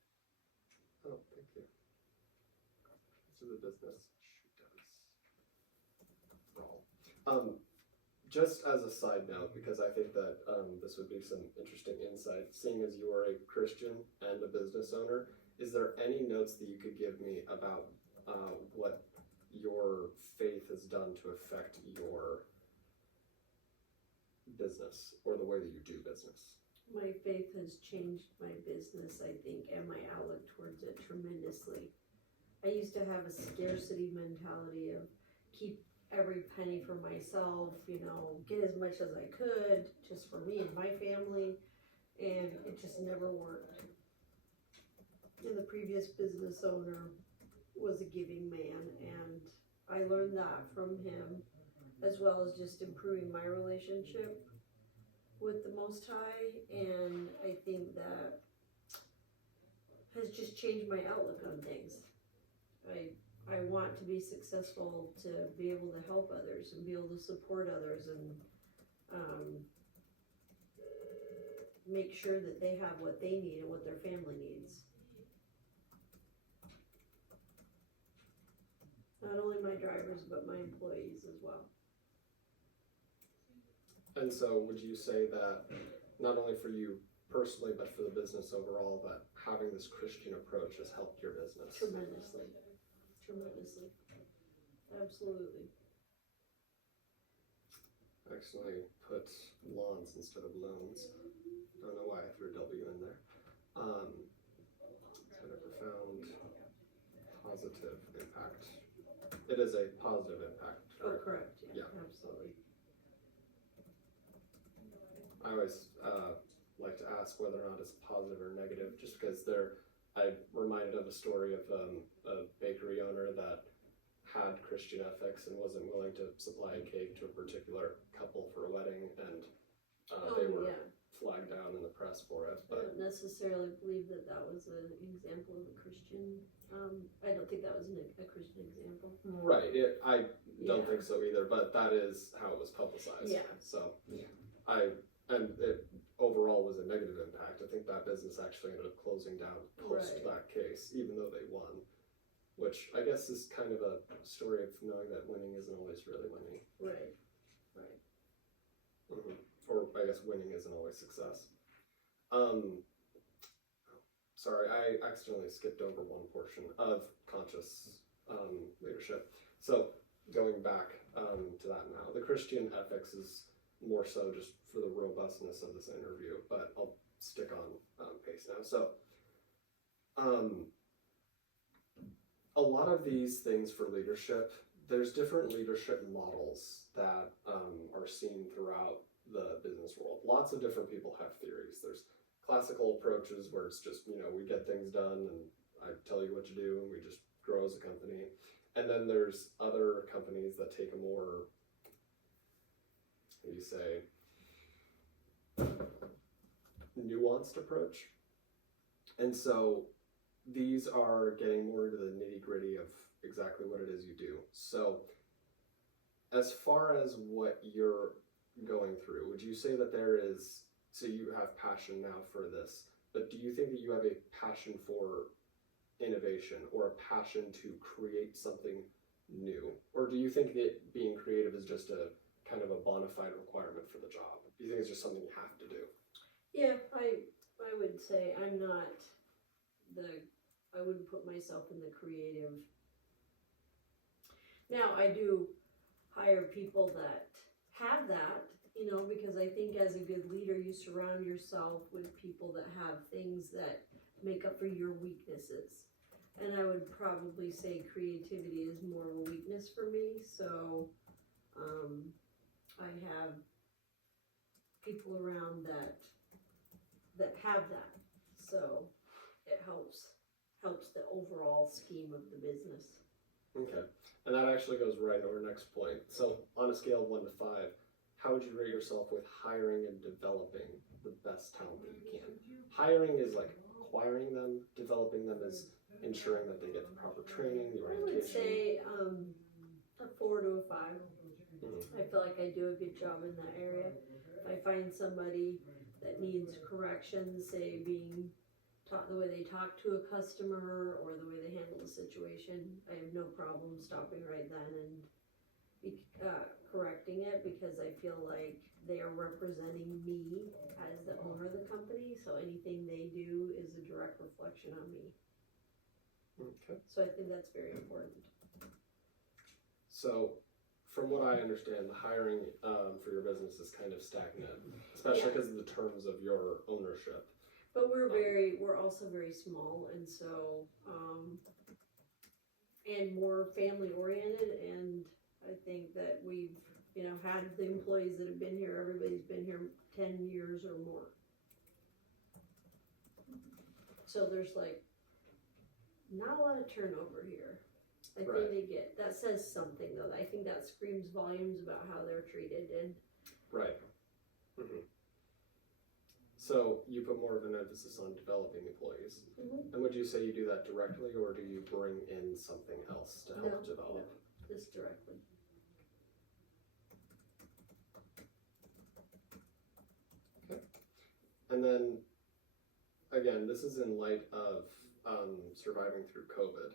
Oh, thank you. To the business. She does. Just as a side note, because I think that this would be some interesting insight, seeing as you are a Christian and a business owner, is there any notes that you could give me about what your faith has done to affect your business or the way that you do business? My faith has changed my business, I think, and my outlook towards it tremendously. I used to have a scarcity mentality of keep every penny for myself, get as much as I could just for me and my family, and it just never worked. And the previous business owner was a giving man, and I learned that from him, as well as just improving my relationship with the Most High, and I think that has just changed my outlook on things. I want to be successful, to be able to help others and be able to support others, and make sure that they have what they need and what their family needs. Not only my drivers, but my employees as well. And so would you say that not only for you personally, but for the business overall, that having this Christian approach has helped your business? Tremendously. Absolutely. Actually put lawns instead of loans. Don't know why I threw a W in there. It's had a profound positive impact. It is a positive impact. Oh, Right? correct. Yeah. Absolutely. I always like to ask whether or not it's positive or negative, just because I'm reminded of a story of a bakery owner that had Christian ethics and wasn't willing to supply a cake to a particular couple for a wedding, and they were flagged down in the press for it. I But don't necessarily believe that was an example of a Christian. I don't think that was a Christian example. right, I don't Yeah. think so either. But that is how it was publicized. Yeah. So Yeah. and it overall was a negative impact. I think that business actually ended up closing down post Right. that case, even though they won. Which I guess is kind of a story of knowing that winning isn't always really winning. Right. Or I guess winning isn't always success. Sorry, I accidentally skipped over one portion of conscious leadership. So going back to that now, the Christian ethics is more so just for the robustness of this interview, but I'll stick on pace now. So a lot of these things for leadership, there's different leadership models that are seen throughout the business world. Lots of different people have theories. There's classical approaches where it's just, we get things done and I tell you what to do and we just grow as a company. And then there's other companies that take a more, what do you say, nuanced approach. And so these are getting more into the nitty-gritty of exactly what it is you do. So as far as what you're going through, would you say that there is, so you have passion now for this, but do you think that you have a passion for innovation or a passion to create something new? Or do you think that being creative is just a kind of a bona fide requirement for the job? Do you think it's just something you have to do? Yeah, I would say I'm not I wouldn't put myself in the creative. Now, I do hire people that have that, because I think as a good leader, you surround yourself with people that have things that make up for your weaknesses. And I would probably say creativity is more of a weakness for me, so I have people around that have that, so it helps the overall scheme of the business. Okay, and that actually goes right into our next point. So on a scale of 1 to 5, how would you rate yourself with hiring and developing the best talent that you can? Hiring is like acquiring them, developing them is ensuring that they get the proper training, the I orientation. would say a 4 to a 5. Mm-hmm. I feel like I do a good job in that area. If I find somebody that needs correction, say being taught the way they talk to a customer or the way they handle the situation, I have no problem stopping right then and correcting it because I feel like they are representing me as the owner of the company, so anything they do is a direct reflection on me. Okay. So I think that's very important. So, from what I understand, the hiring for your business is kind of stagnant, especially Yeah. because of the terms of your ownership. But we're also very small, and so, and more family oriented, and I think that we've, had the employees that have been here, everybody's been here 10 years or more. So there's like, not a lot of turnover here. I Right. think that says something though. I think that screams volumes about how they're treated, and Right. hmm So, you put more of an emphasis on developing employees. Mhm. And would you say you do that directly, or do you bring in something else to help No, develop? just directly. And then, again, this is in light of surviving through COVID.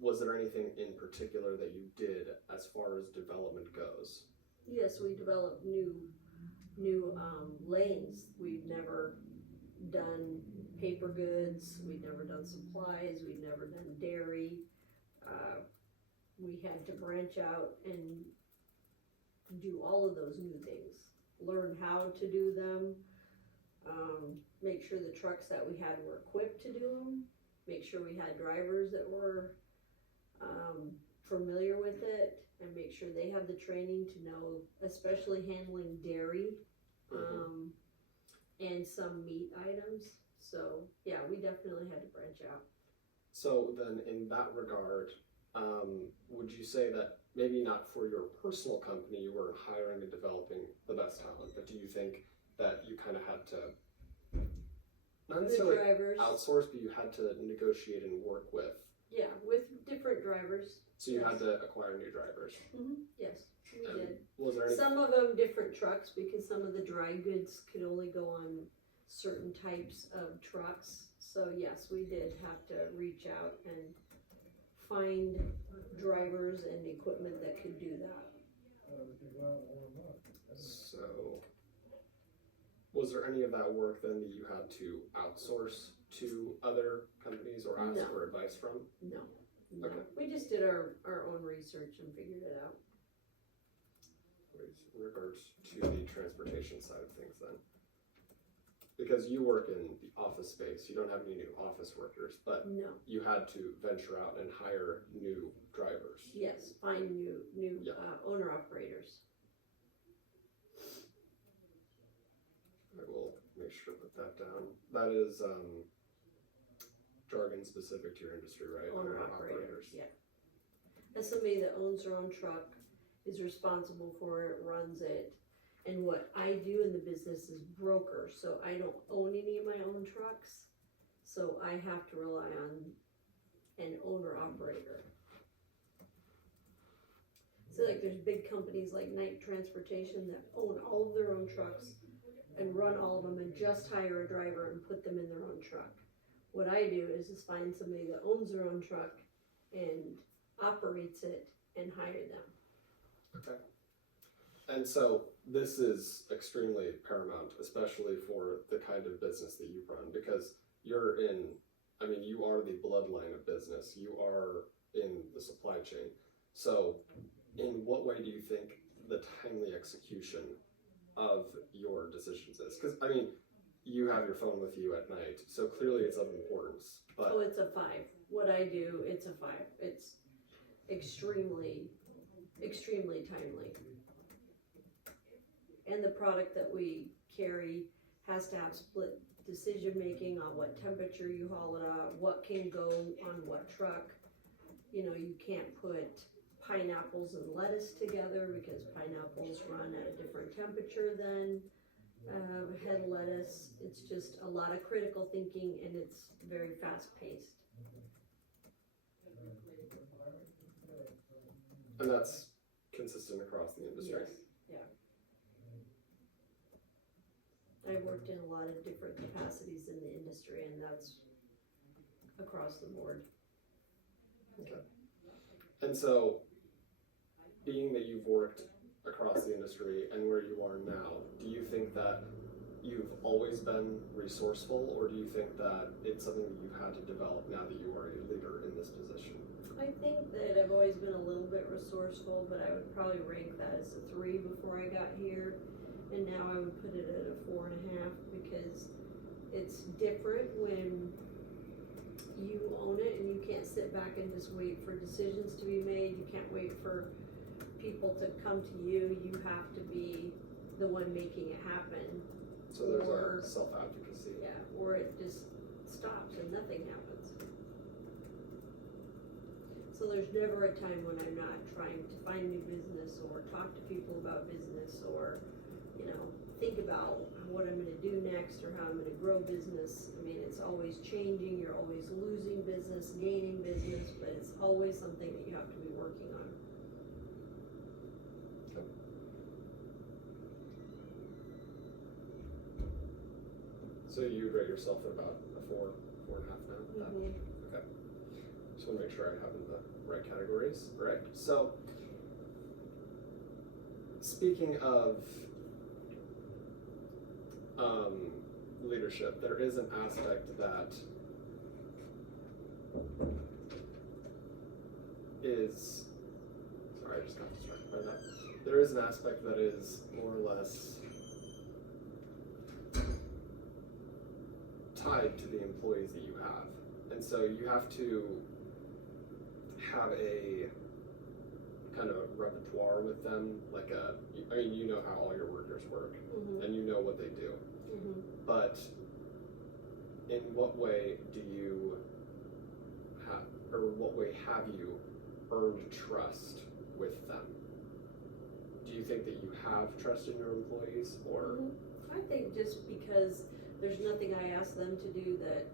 Was there anything in particular that you did as far as development goes? Yes, we developed new lanes. We've never done paper goods. We've never done supplies. We've never done dairy. We had to branch out and do all of those new things. Learn how to do them. Make sure the trucks that we had were equipped to do them. Make sure we had drivers that were familiar with it, and make sure they have the training to know, especially handling dairy, and some meat items. So yeah, we definitely had to branch out. So then, in that regard, would you say that maybe not for your personal company you were hiring and developing the best talent, but do you think that you kind of had to, not The necessarily drivers, outsource, but you had to negotiate and work with? yeah, with different drivers. So you Yes. had to acquire new drivers. Yes, we And did. was there any? Some of them different trucks because some of the dry goods could only go on certain types of trucks. So yes, we did have to reach out and find drivers and equipment that could do that. So, was there any of that work then that you had to outsource to other companies or ask No. for advice from? No. Okay. We just did our own research and figured it out. In regards to the transportation side of things then? Because you work in the office space, you don't have any new office workers, but No. you had to venture out and hire new drivers. Yes, find new Yeah. owner operators. I will make sure to put that down. That is jargon specific to your industry, right? Owner operators, yeah. As somebody that owns their own truck, is responsible for it, runs it, and what I do in the business is broker, so I don't own any of my own trucks, so I have to rely on an owner operator. So like there's big companies like Knight Transportation that own all of their own trucks and run all of them and just hire a driver and put them in their own truck. What I do is just find somebody that owns their own truck and operates it and hire them. Okay. And so this is extremely paramount, especially for the kind of business that you run, because you are the bloodline of business. You are in the supply chain. So in what way do you think the timely execution of your decisions is? Because, you have your phone with you at night, so clearly it's of importance. But Oh, it's a 5. What I do, it's a 5. It's extremely timely. And the product that we carry has to have split decision making on what temperature you haul it at, what can go on what truck. You can't put pineapples and lettuce together because pineapples run at a different temperature than head lettuce. It's just a lot of critical thinking, and it's very fast paced. and that's consistent across the industry. Yes, yeah. I've worked in a lot of different capacities in the industry, and that's across the board. Okay. And so being that you've worked across the industry and where you are now, do you think that you've always been resourceful, or do you think that it's something that you've had to develop now that you are a leader in this position? I think that I've always been a little bit resourceful, but I would probably rank that as a 3 before I got here, and now I would put it at a 4.5 because it's different when you own it and you can't sit back and just wait for decisions to be made. You can't wait for people to come to you. You have to be the one making it happen. So there's Or- our self-advocacy. Yeah, or it just stops and nothing happens. So there's never a time when I'm not trying to find new business or talk to people about business or, think about what I'm gonna do next or how I'm gonna grow business. I mean, it's always changing, you're always losing business, gaining business, but it's always something that you have to be working on. So you rate yourself at about a 4, 4.5 now? Mhm. Okay. Just want to make sure I have in the right categories. Right. So, speaking of leadership, there is an aspect that is. Sorry, I just got distracted by that. There is an aspect that is more or less tied to the employees that you have. And so you have to have a kind of a repertoire with them, you know how all your workers work, and you know what they do. But in what way do you have, or what way have you earned trust with them? Do you think that you have trust in your employees, or? I think just because there's nothing I ask them to do that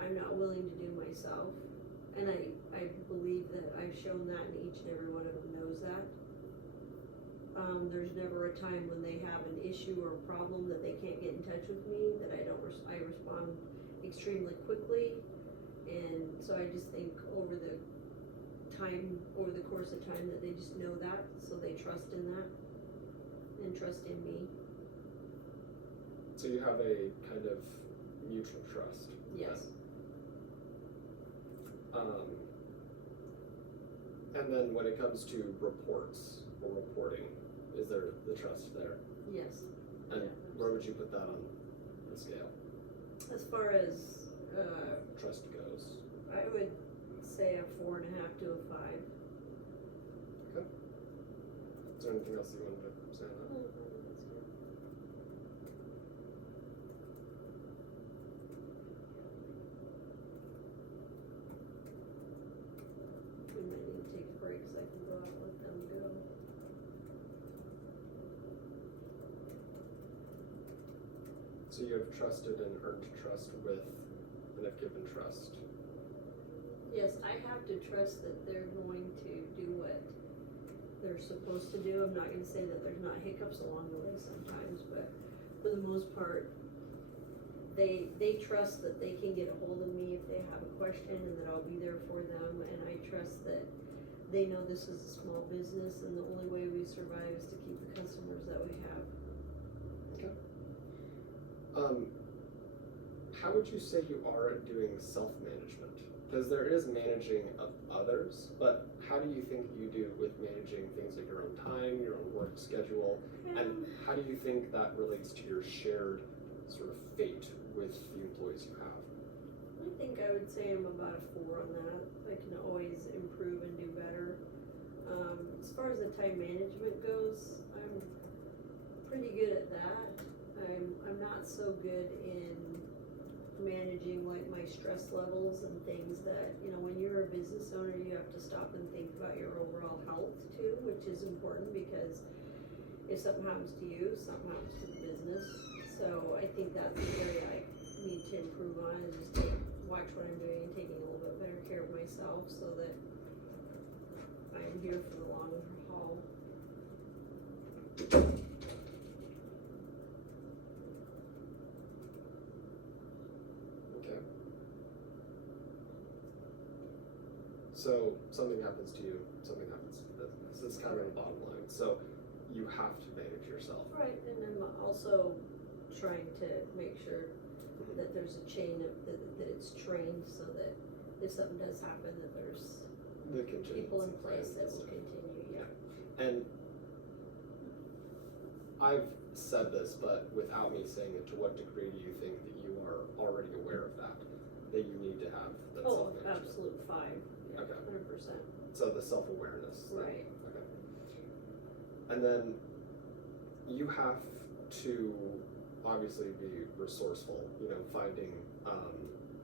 I'm not willing to do myself. And I believe that I've shown that, and each and every one of them knows that. There's never a time when they have an issue or a problem that they can't get in touch with me, that I respond extremely quickly. And so I just think over the course of time that they just know that, so they trust in that and trust in me. So you have a kind of mutual trust. Yes. And then when it comes to reports or reporting, is there the trust there? Yes. And Yeah. where would you put that on the scale? As far as Trust goes. I would say a 4.5 to a 5. Okay. Is there anything else you wanted to say on that? We might need to take a break so I can go out and let them go. So you have trusted and earned trust with, and have given trust. Yes, I have to trust that they're going to do what they're supposed to do. I'm not gonna say that there's not hiccups along the way sometimes, but for the most part, they trust that they can get a hold of me if they have a question and that I'll be there for them, and I trust that they know this is a small business and the only way we survive is to keep the customers that we have. How would you say you are at doing self-management? Because there is managing of others, but how do you think you do with managing things like your own time, your own work schedule, and how do you think that relates to your shared sort of fate with the employees you have? I think I would say I'm about a 4 on that. I can always improve and do better. As far as the time management goes, I'm pretty good at that. I'm not so good in managing like my stress levels and things that, when you're a business owner, you have to stop and think about your overall health too, which is important because if something happens to you, something happens to the business. So I think that's the area I need to improve on, is just watch what I'm doing and taking a little bit better care of myself so that I'm here for the long haul. Okay. So something happens to you, something happens to the business. It's kind of the bottom line. So you have to manage yourself. Right, and I'm also trying to make sure that there's a chain of, that it's trained so that if something does happen, that there's The contingency people in place that plans will and stuff. continue, yeah. And I've said this, but without me saying it, to what degree do you think that you are already aware of that? That you need to have that Oh, self-management? absolute 5, yeah, Okay. 100%, So the self-awareness. thing. right. Okay. And then you have to obviously be resourceful, finding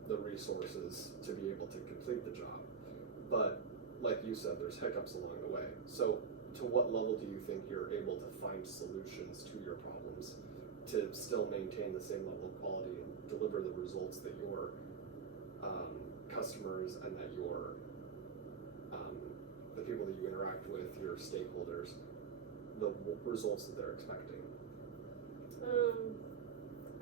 the resources to be able to complete the job. But like you said, there's hiccups along the way. So to what level do you think you're able to find solutions to your problems to still maintain the same level of quality and deliver the results that your customers and that your the people that you interact with, your stakeholders, the results that they're expecting?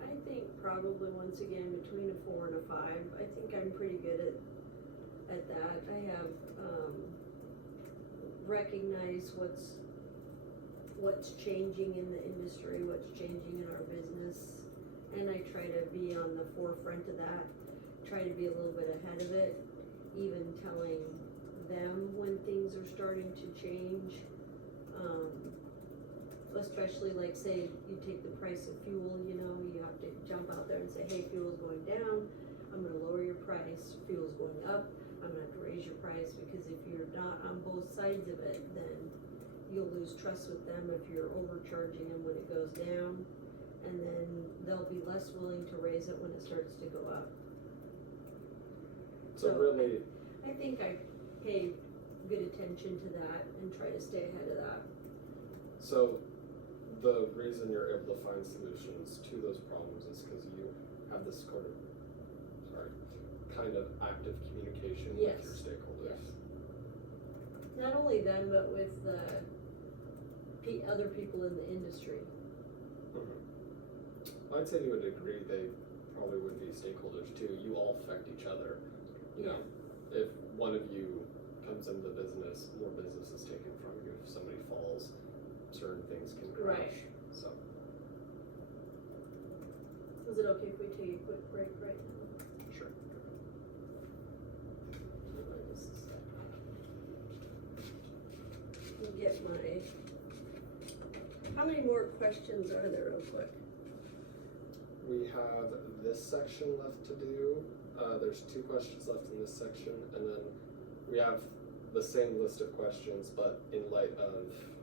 I think probably once again between a 4 and a 5. I think I'm pretty good at that. I have recognized what's changing in the industry, what's changing in our business, and I try to be on the forefront of that. Try to be a little bit ahead of it, even telling them when things are starting to change. Especially like say you take the price of fuel, you have to jump out there and say, hey, fuel's going down, I'm gonna lower your price, fuel's going up, I'm gonna have to raise your price, because if you're not on both sides of it, then you'll lose trust with them if you're overcharging them when it goes down, and then they'll be less willing to raise it when it starts to go up. So So- really, I think I pay good attention to that and try to stay ahead of that. so the reason you're able to find solutions to those problems is because you have this kind of active communication Yes. with your stakeholders. Yes. Not only them, but with the other people in the industry. Mhm. I'd say to a degree they probably would be stakeholders too. You all affect each other. If one of you comes into the business, more business is taken from you. If somebody falls, certain things can crash. Right. So Is it okay if we take a quick break right now? sure. Just a sec. Let me get my, how many more questions are there real quick? We have this section left to do. There's 2 questions left in this section, and then we have the same list of questions, but in light of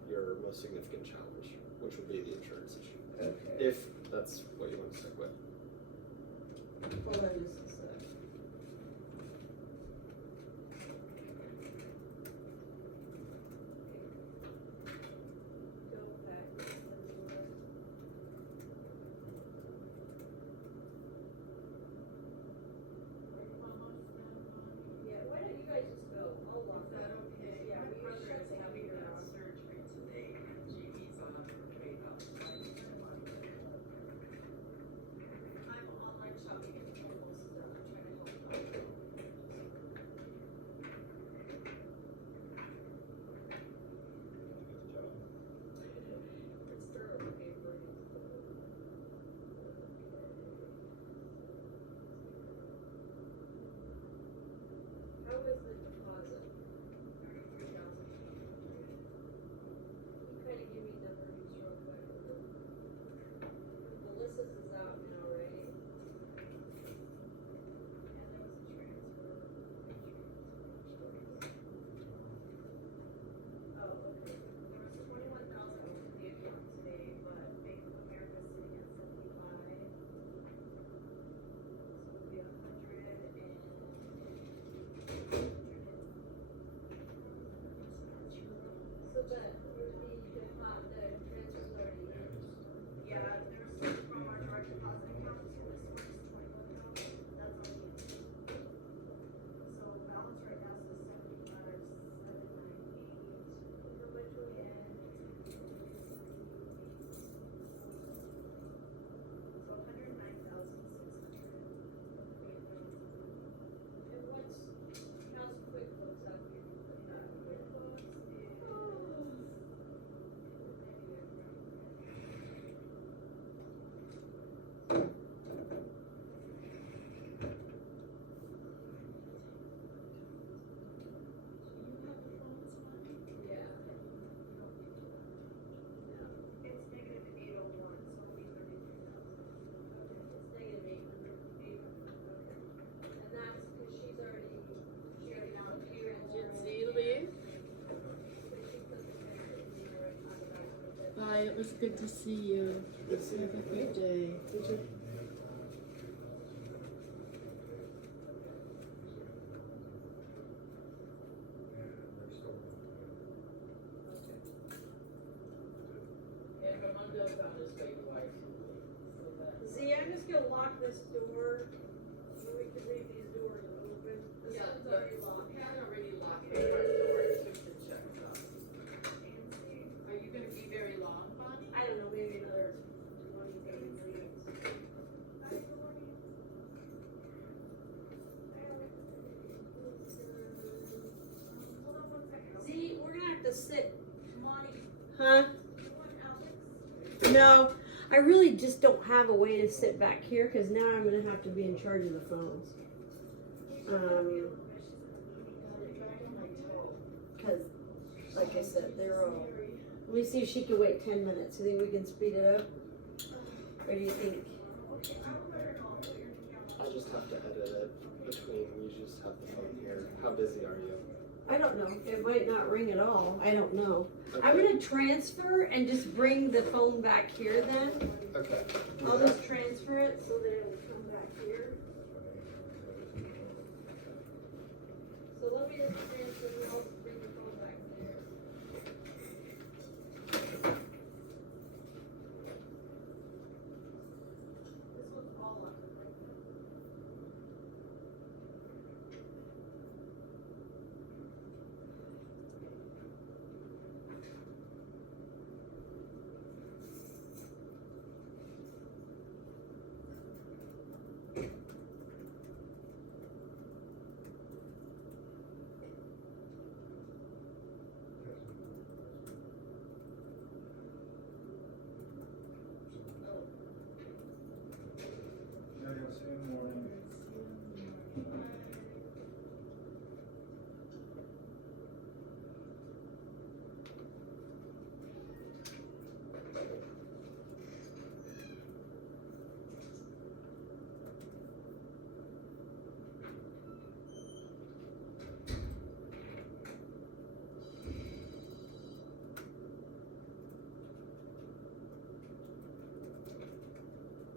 your most significant challenge, which would be the insurance issue. Okay. If that's what you want to stick with. Hold on just a sec. Go back. Yeah, why don't you guys just go? I'll walk. Is that okay? Yeah, My we brother shut is the having computer a off. surgery today, and Jamie's on her way out. I'm online shopping and almost done, I'm trying to help out. It's terrible paper. How was the deposit? You kinda give me the earnings real quick. Melissa's is out now, right? Oh, okay. There was 21,000 over the account today, but Bank of America is sitting at 75. So it'll be 100 and. So the transfer's already in. Yeah, there's from our direct deposit account to this one is 21,000. That's all we have. So balance right now is 75,798. How much will we add? So 109,600. And how's QuickBooks up good to see you. Good to see Have a you. good day. You too. Z, I'm just gonna lock this door, so we can leave these doors open. This Yeah, one's the- already locked. We had already locked the front door and took the checks up. Are you gonna be very long, Bonnie? I don't know, maybe another 20, 30 minutes. Hold on one second. Z, we're gonna have to sit. Monty, Huh? you want Alex? No, I really just don't have a way to sit back here because now I'm gonna have to be in charge of the phones. Because, like I said, they're all. Let me see if she can wait 10 minutes. You think we can speed it up? Or do you think? I just have to edit it between, you just have the phone here. How busy are you? I don't know. It might not ring at all. I don't know. I'm Okay. gonna transfer and just bring the phone back here then. Okay. Do I'll that. just transfer it so that it'll come back here. So let me just transfer and I'll bring the phone back there. This one's all on. Yeah, you'll see in the morning.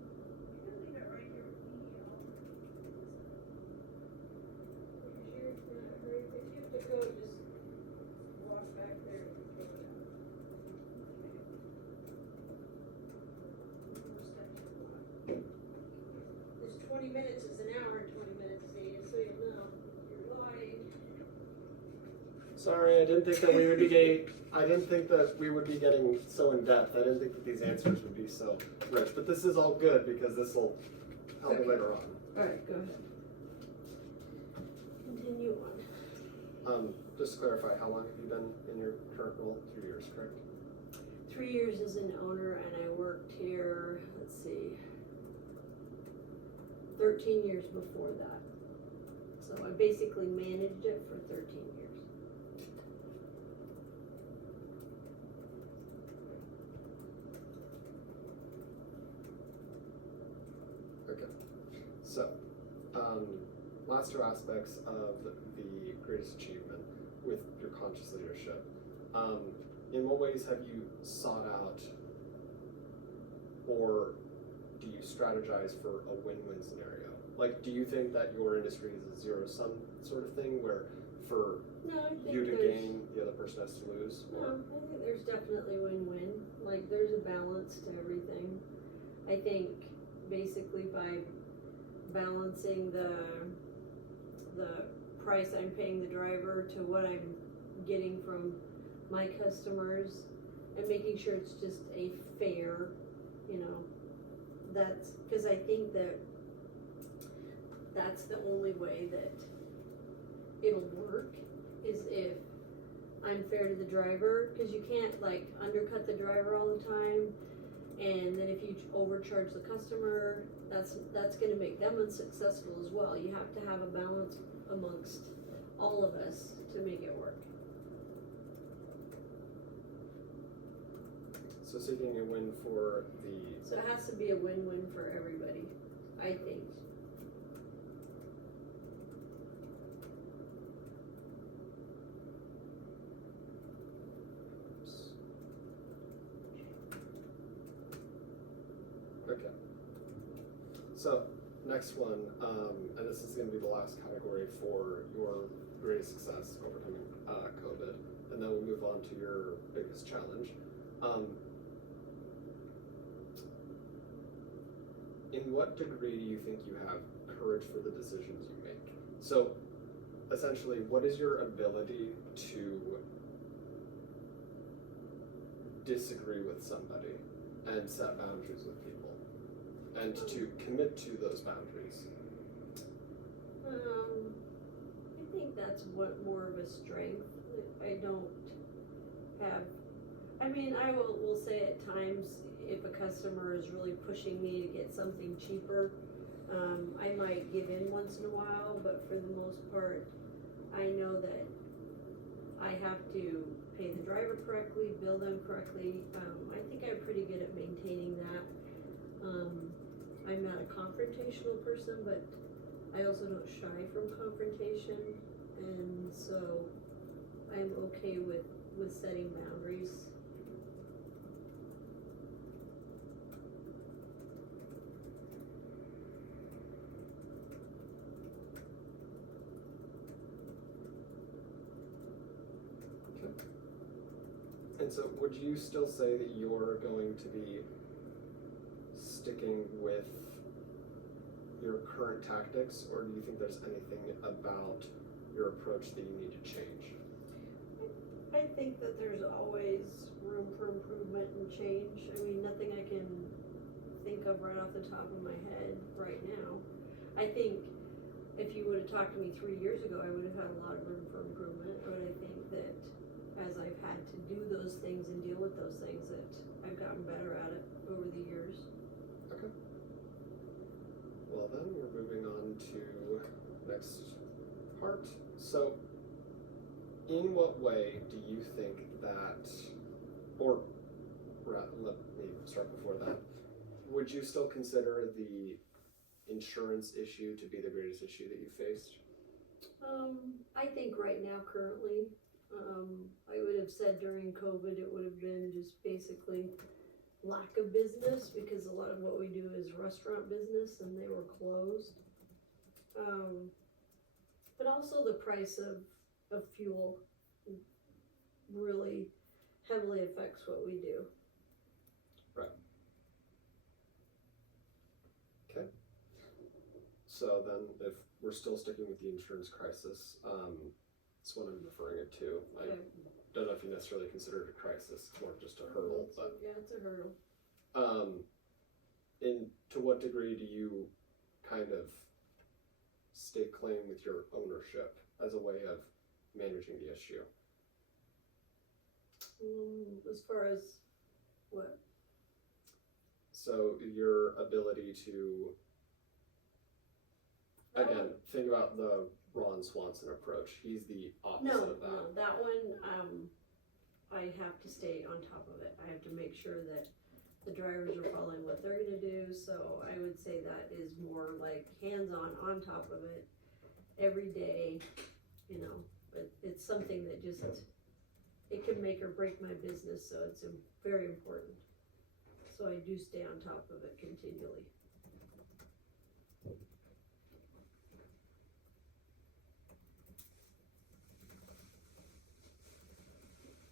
You can leave it right here with me, If you have to go, just walk back there and pick it up. This 20 minutes is an hour and 20 minutes, Zane, so you know. You're lying. Sorry, I didn't think that we would be getting so in depth. I didn't think that these answers would be so rich. But this is all good because this will help me Okay. later on. Alright, go ahead. Continue on. Just to clarify, how long have you been in your current role? 3 years, correct? 3 years as an owner, and I worked here, let's see, 13 years before that. So I basically managed it for 13 years. Okay. So, last two aspects of the greatest achievement with your conscious leadership. In what ways have you sought out or do you strategize for a win-win scenario? Like, do you think that your industry is a zero-sum sort of thing where for No, I think you to there's, gain, the other person has to lose? no, Or, I think there's definitely win-win. Like, there's a balance to everything. I think basically by balancing the price I'm paying the driver to what I'm getting from my customers and making sure it's just a fair, you know, that's, because I think that that's the only way that it'll work is if I'm fair to the driver, because you can't like undercut the driver all the time, and then if you overcharge the customer, that's going to make them unsuccessful as well. You have to have a balance amongst all of us to make it work. so seeking a win for the, So it has to be a win-win for everybody, I think. So, next one, and this is going to be the last category for your greatest success overcoming COVID, and then we'll move on to your biggest challenge. In what degree do you think you have courage for the decisions you make? So, essentially, what is your ability to disagree with somebody and set boundaries with people and to commit to those boundaries? I think that's what more of a strength. I don't have. I mean, I will say at times if a customer is really pushing me to get something cheaper, I might give in once in a while, but for the most part, I know that I have to pay the driver correctly, bill them correctly. I think I'm pretty good at maintaining that. I'm not a confrontational person, but I also don't shy from confrontation, and so I'm okay with setting boundaries. And so, would you still say that you're going to be sticking with your current tactics, or do you think there's anything about your approach that you need to change? I think that there's always room for improvement and change. I mean, nothing I can think of right off the top of my head right now. I think if you would have talked to me 3 years ago, I would have had a lot of room for improvement, but I think that as I've had to do those things and deal with those things, that I've gotten better at it over the years. Okay. Well then, we're moving on to next part. So, in what way do you think that, or let me start before that, would you still consider the insurance issue to be the greatest issue that you faced? I think right now, currently, I would have said during COVID it would have been just basically lack of business, because a lot of what we do is restaurant business and they were closed. But also the price of fuel really heavily affects what we do. Right. Okay. So then, if we're still sticking with the insurance crisis, that's what I'm referring it to. I don't know if you necessarily consider it a crisis or just a hurdle, but yeah, it's a hurdle. To what degree do you kind of stake claim with your ownership as a way of managing the issue? As far as what? So your ability to, again, think about the Ron Swanson approach. He's the opposite of that. No, that one, I have to stay on top of it. I have to make sure that the drivers are following what they're gonna do, so I would say that is more like hands-on, on top of it, every day, you know, but it's something that just, it can make or break my business, so it's very important. So I do stay on top of it continually.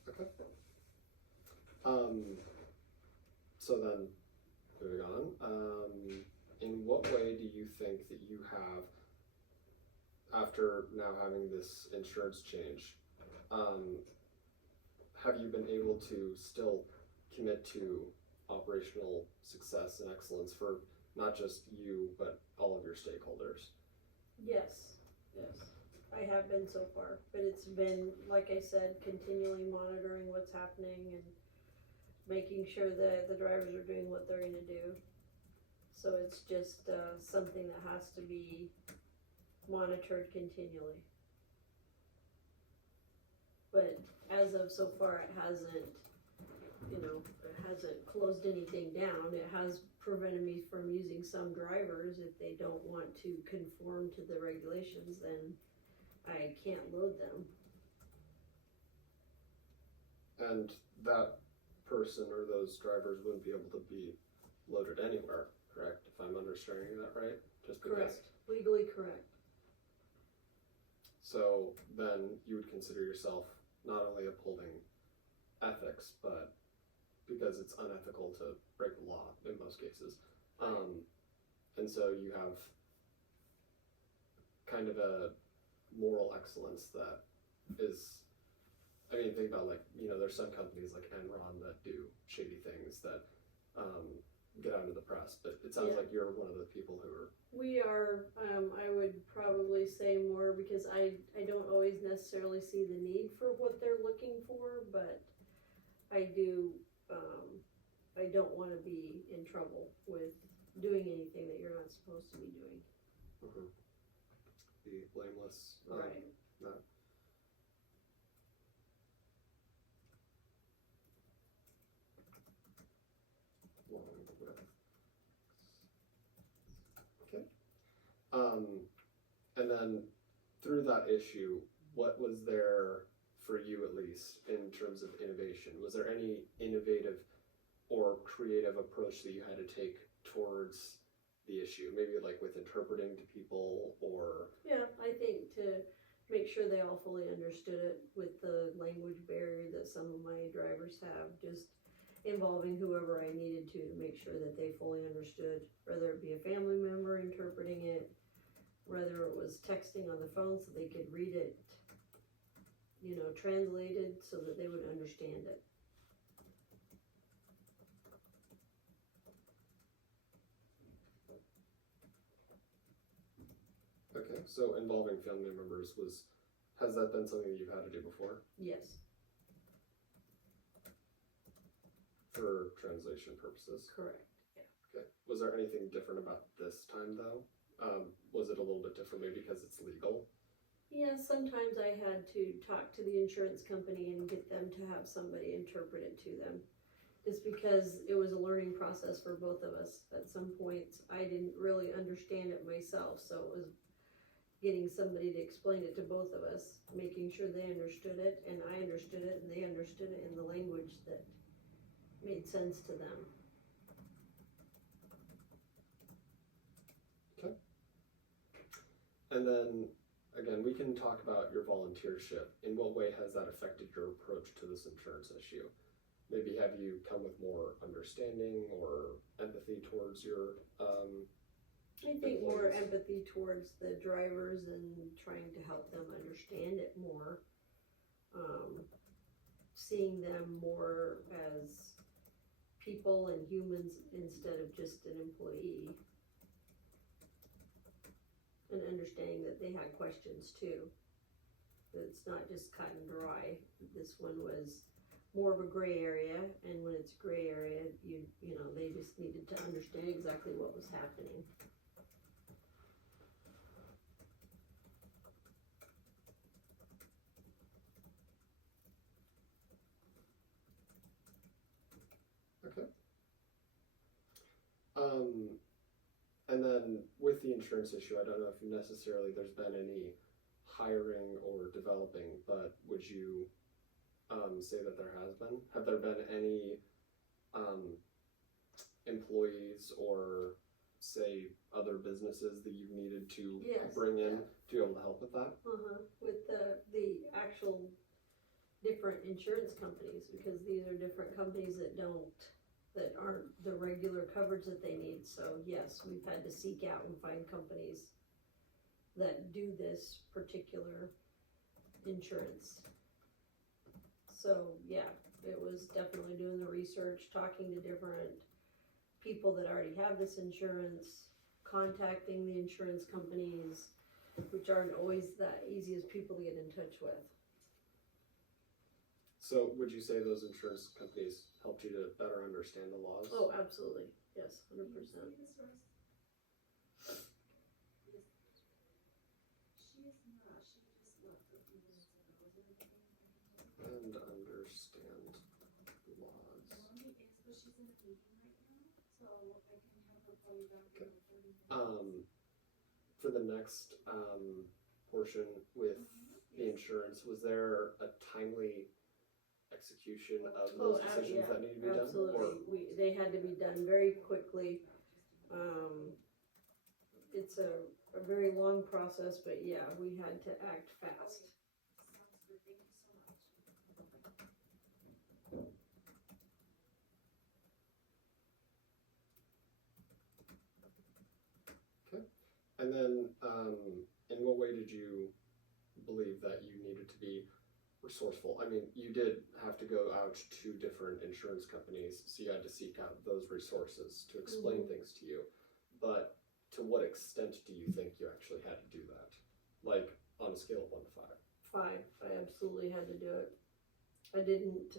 Okay. So then, moving on, in what way do you think that you have, after now having this insurance change, have you been able to still commit to operational success and excellence for not just you, but all of your stakeholders? Yes. I have been so far, but it's been, like I said, continually monitoring what's happening and making sure that the drivers are doing what they're gonna do. So it's just something that has to be monitored continually. But as of so far, it hasn't closed anything down. It has prevented me from using some drivers. If they don't want to conform to the regulations, then I can't load them. And that person or those drivers wouldn't be able to be loaded anywhere, correct? If I'm understanding that right? Just because. Correct, legally correct. So then you would consider yourself not only upholding ethics, but because it's unethical to break the law in most cases. And so you have kind of a moral excellence that is, I mean, think about, like, you know, there's some companies like Enron that do shady things that get out of the press, but it sounds Yeah. like you're one of the people who are. We are, I would probably say more because I don't always necessarily see the need for what they're looking for, but I do, I don't want to be in trouble with doing anything that you're not supposed to be doing. Be blameless. Right. Not. Along with. Okay. And then through that issue, what was there for you at least in terms of innovation? Was there any innovative or creative approach that you had to take towards the issue? Maybe like with interpreting to people or. Yeah, I think to make sure they all fully understood it with the language barrier that some of my drivers have, just involving whoever I needed to make sure that they fully understood, whether it be a family member interpreting it, whether it was texting on the phone so they could read it, you know, translated so that they would understand it. Okay, so involving family members has that been something that you've had to do before Yes, for translation purposes? correct. Okay, was there anything different about this time though? Was it a little bit different maybe because it's legal? Yeah, sometimes I had to talk to the insurance company and get them to have somebody interpret it to them. Just because it was a learning process for both of us. At some points, I didn't really understand it myself, so it was getting somebody to explain it to both of us, making sure they understood it, and I understood it, and they understood it in the language that made sense to them. Okay. And then, again, we can talk about your volunteership. In what way has that affected your approach to this insurance issue? Maybe have you come with more understanding or empathy towards your I think more employees? empathy towards the drivers and trying to help them understand it more. Seeing them more as people and humans instead of just an employee. And understanding that they had questions too. That it's not just cut and dry. This one was more of a gray area, and when it's a gray area, you know, they just needed to understand exactly what was happening. Okay. And then with the insurance issue, I don't know if necessarily there's been any hiring or developing, but would you say that there has been? Have there been any employees or say other businesses that you've needed to Yes, bring in yeah. to be able to help with that? With the actual different insurance companies, because these are different companies that aren't the regular coverage that they need. So yes, we've had to seek out and find companies that do this particular insurance. So yeah, it was definitely doing the research, talking to different people that already have this insurance, contacting the insurance companies, which aren't always the easiest people to get in touch with. So would you say those insurance companies helped you to better understand the laws? Oh, absolutely. Yes, 100%. She is not, she just left a few minutes ago, is there anything I can do? And understand laws. Well, but she's in a meeting right now, so I can have her call you back in Okay. 30 minutes. For the next portion with the insurance, was there a timely execution of those decisions yeah, that need to be done? absolutely. Or They had to be done very quickly. It's a very long process, but yeah, we had to act fast. Sounds good, thank you so much. And then, in what way did you believe that you needed to be resourceful? I mean, you did have to go out to different insurance companies, so you had to seek out those resources to explain things to you. But to what extent do you think you actually had to do that? Like, on a scale of 1 to 5? 5, I absolutely had to do it. I didn't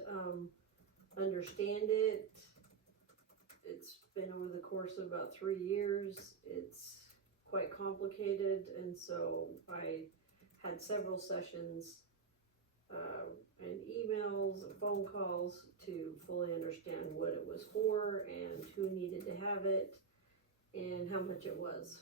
understand it. It's been over the course of about 3 years. It's quite complicated, and so I had several sessions and emails and phone calls to fully understand what it was for and who needed to have it and how much it was.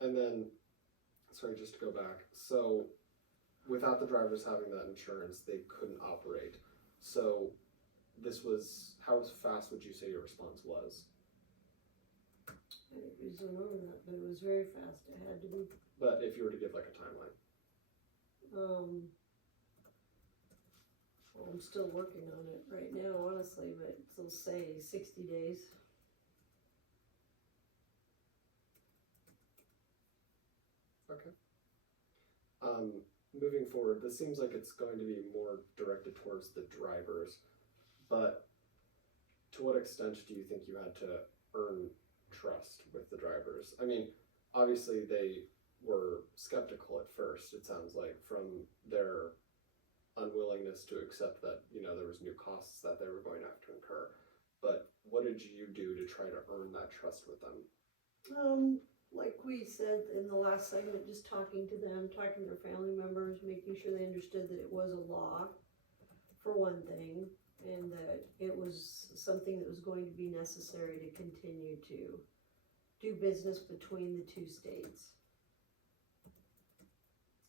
And then, sorry, just to go back. So, without the drivers having that insurance, they couldn't operate. So, how fast would you say your response was? I didn't use the number that, but it was very fast. It had to be. But if you were to give like a timeline? Well, I'm still working on it right now, honestly, but it'll say 60 days. Okay. Moving forward, this seems like it's going to be more directed towards the drivers, but to what extent do you think you had to earn trust with the drivers? I mean, obviously they were skeptical at first, it sounds like, from their unwillingness to accept that, there was new costs that they were going to have to incur. But what did you do to try to earn that trust with them? Like we said in the last segment, just talking to them, talking to their family members, making sure they understood that it was a law, for one thing, and that it was something that was going to be necessary to continue to do business between the two states.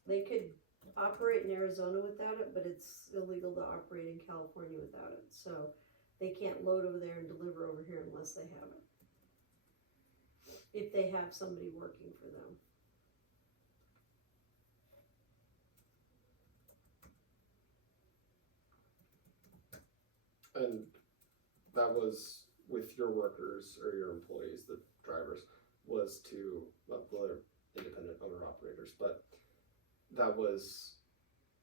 They could operate in Arizona without it, but it's illegal to operate in California without it. So they can't load over there and deliver over here unless they have it. If they have somebody working for them. And that was with your workers or your employees, the drivers, was to, well, they're independent owner operators, but that was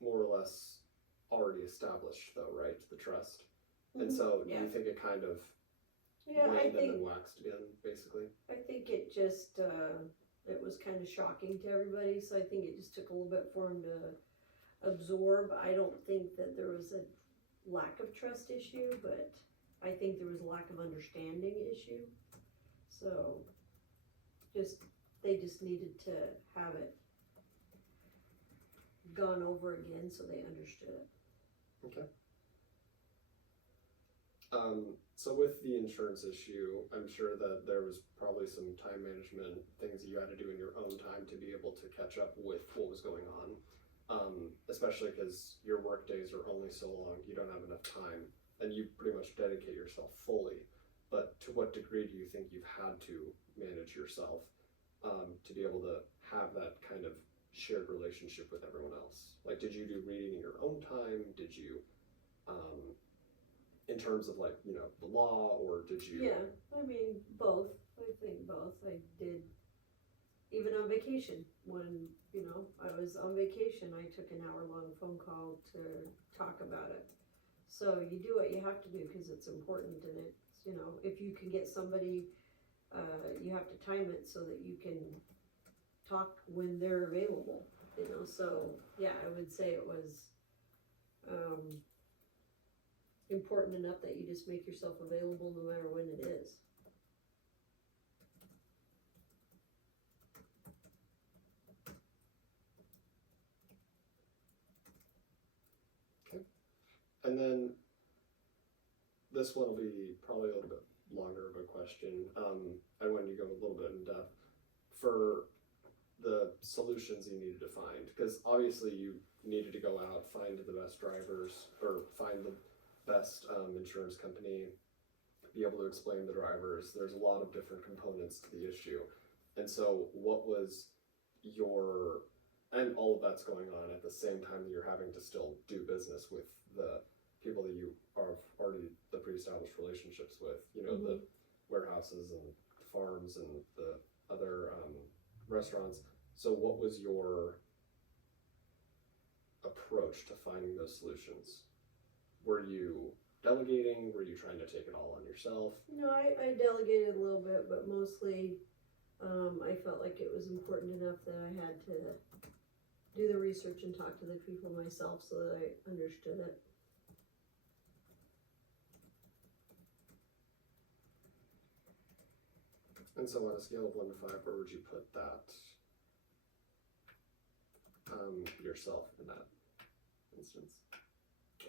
more or less already established though, right? The trust. And so do you think it kind of waned and then waxed again, basically? I think it just, it was kind of shocking to everybody, so I think it just took a little bit for them to absorb. I don't think that there was a lack of trust issue, but I think there was a lack of understanding issue. So, they just needed to have it gone over again so they understood it. Okay. So with the insurance issue, I'm sure that there was probably some time management things that you had to do in your own time to be able to catch up with what was going on. Especially because your work days are only so long, you don't have enough time, and you pretty much dedicate yourself fully. But to what degree do you think you've had to manage yourself to be able to have that kind of shared relationship with everyone else? Like, did you do reading in your own time? Did you, in terms of like, the law, or did you? Yeah, I mean, both. I think both. I did, even on vacation, when, I was on vacation, I took an hour-long phone call to talk about it. So you do what you have to do because it's important, and it's, if you can get somebody, you have to time it so that you can talk when they're available, so yeah, I would say it was important enough that you just make yourself available no matter when it is. Okay. And then this one will be probably a little bit longer of a question. I wanted to go a little bit in depth for the solutions you needed to find, because obviously you needed to go out, find the best drivers, or find the best insurance company, be able to explain the drivers. There's a lot of different components to the issue. And so what was your, and all of that's going on at the same time that you're having to still do business with the people that you are already the pre-established relationships with, you know, the warehouses and farms and the other restaurants. So what was your approach to finding those solutions? Were you delegating? Were you trying to take it all on yourself? No, I delegated a little bit, but mostly I felt like it was important enough that I had to do the research and talk to the people myself so that I understood it. And so on a scale of 1 to 5, where would you put that yourself in that instance?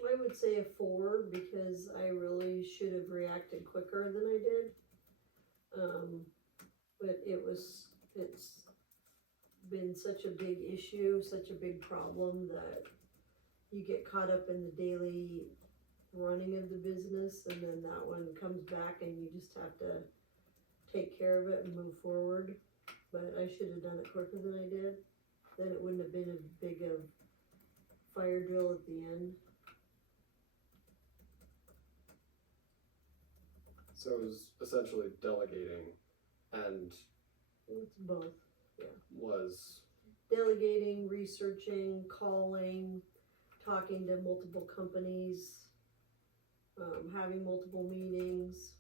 I would say a 4 because I really should have reacted quicker than I did. But it's been such a big issue, such a big problem that you get caught up in the daily running of the business, and then that one comes back and you just have to take care of it and move forward. But I should have done it quicker than I did. Then it wouldn't have been as big of fire drill at the end. So it was essentially delegating, and It's both. was Delegating, researching, calling, talking to multiple companies, having multiple meetings,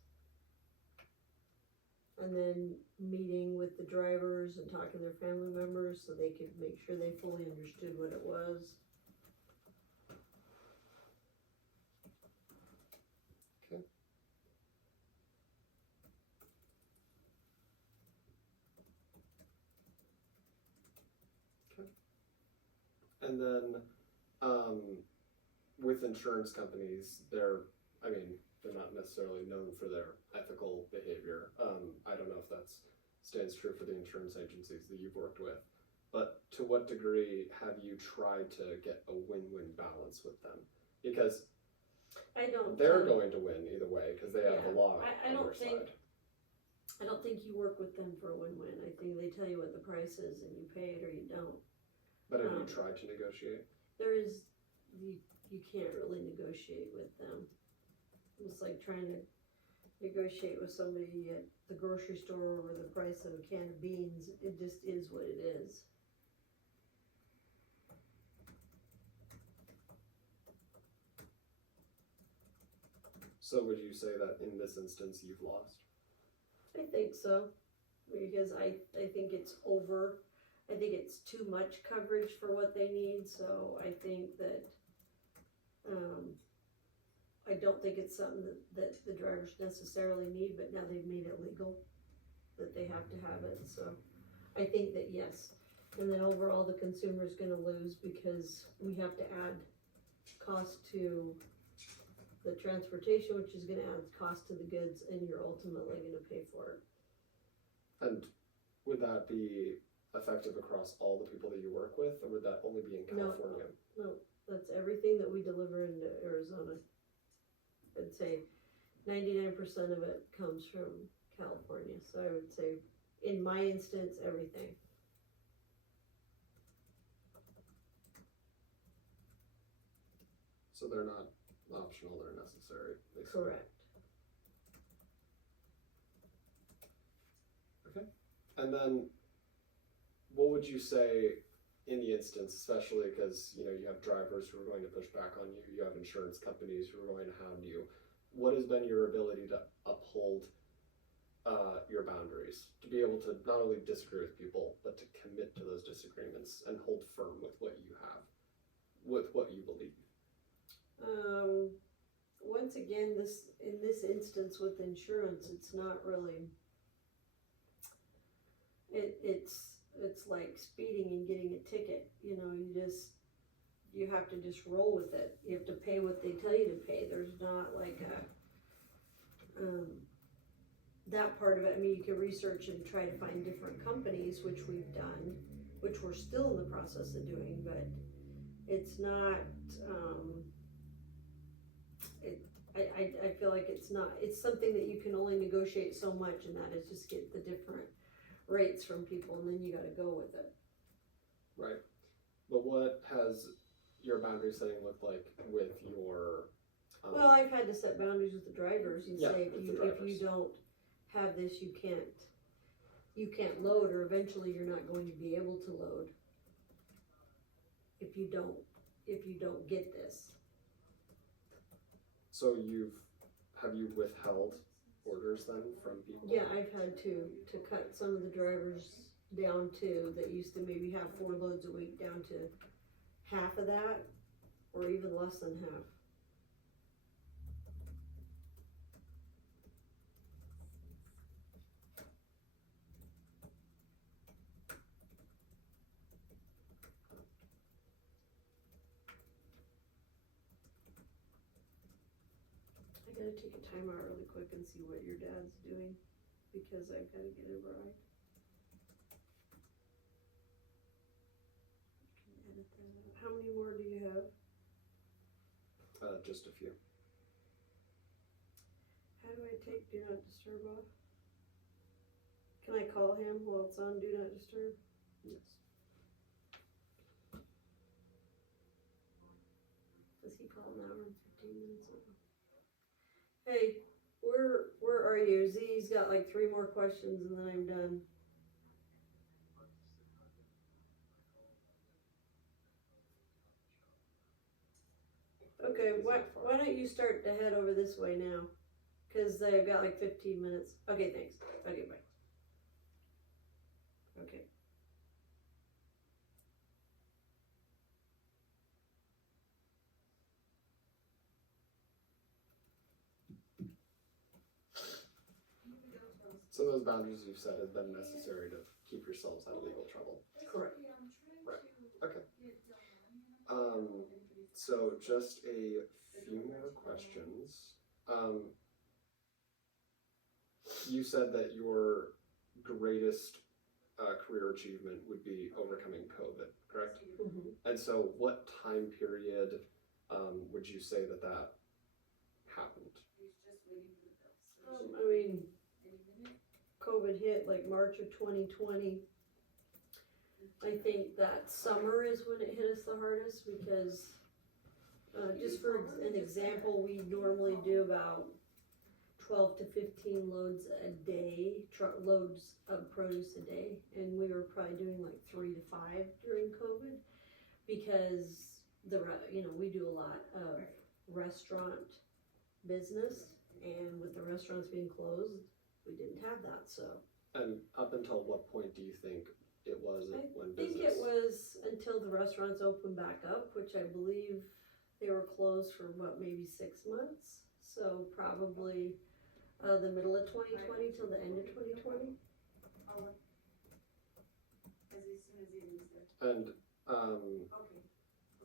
and then meeting with the drivers and talking to their family members so they could make sure they fully understood what it was. And then with insurance companies, they're not necessarily known for their ethical behavior. I don't know if that stands true for the insurance agencies that you've worked with, but to what degree have you tried to get a win-win balance with them? Because they're going to win either way because they have the law I on don't their think- side. I don't think you work with them for a win-win. I think they tell you what the price is and you pay it or you don't. But have you tried to negotiate? You can't really negotiate with them. It's like trying to negotiate with somebody at the grocery store over the price of a can of beans. It just is what it is. So would you say that in this instance you've lost? I think so, because I think it's over. I think it's too much coverage for what they need, so I think that, I don't think it's something that the drivers necessarily need, but now they've made it legal, that they have to have it, so I think that yes. And then overall, the consumer's gonna lose because we have to add cost to the transportation, which is gonna add cost to the goods, and you're ultimately gonna pay for it. And would that be effective across all the people that you work with, or would that only be in California? No, that's everything that we deliver into Arizona. I'd say 99% of it comes from California, so I would say, in my instance, everything. So they're not optional, they're necessary. basically. Correct. Okay. And then what would you say in the instance, especially because you have drivers who are going to push back on you, you have insurance companies who are going to hound you. What has been your ability to uphold your boundaries, to be able to not only disagree with people, but to commit to those disagreements and hold firm with what you have, with what you believe? Once again, in this instance with insurance, it's not really. It's like speeding and getting a ticket. You you have to just roll with it. You have to pay what they tell you to pay. There's not like that part of it. I mean, you can research and try to find different companies, which we've done, which we're still in the process of doing, but it's not, I feel like it's something that you can only negotiate so much, and that is just get the different rates from people, and then you gotta go with it. Right. But what has your boundary setting looked like with your? Well, I've had to set boundaries with the drivers and Yeah, say, with the if you drivers. don't have this, you can't load, or eventually you're not going to be able to load. If you don't get this. So have you withheld orders then from people? Yeah, I've had to cut some of the drivers down to, that used to maybe have 4 loads a week, down to half of that, or even less than half. I gotta take a time out really quick and see what your dad's doing, because I've gotta get a ride. Can edit that out. How many more do you have? Just a few. How do I take do not disturb off? Can I call him while it's on do not disturb? Yes. Does he call an hour and 15 minutes ago? Hey, where are you? Z's got like 3 more questions and then I'm done. Okay, why don't you start to head over this way now? Cause they've got like 15 minutes. Okay, thanks. Okay, bye. Okay. So those boundaries you've set have been necessary to keep yourselves out of legal trouble. Correct. Okay. So just a few more questions. You said that your greatest career achievement would be overcoming COVID, correct? Mm-hmm. And so what time period would you say that happened? I mean, COVID hit like March of 2020. I think that summer is when it hit us the hardest, because just for an example, we normally do about 12 to 15 loads a day, loads of produce a day, and we were probably doing like 3 to 5 during COVID, because we do a lot of restaurant business, and with the restaurants being closed, we didn't have that. So. And up until what point do you think it was when I think it was until the restaurants opened back up, which I believe they were closed for maybe 6 months. So probably the middle of 2020 till the end of 2020. And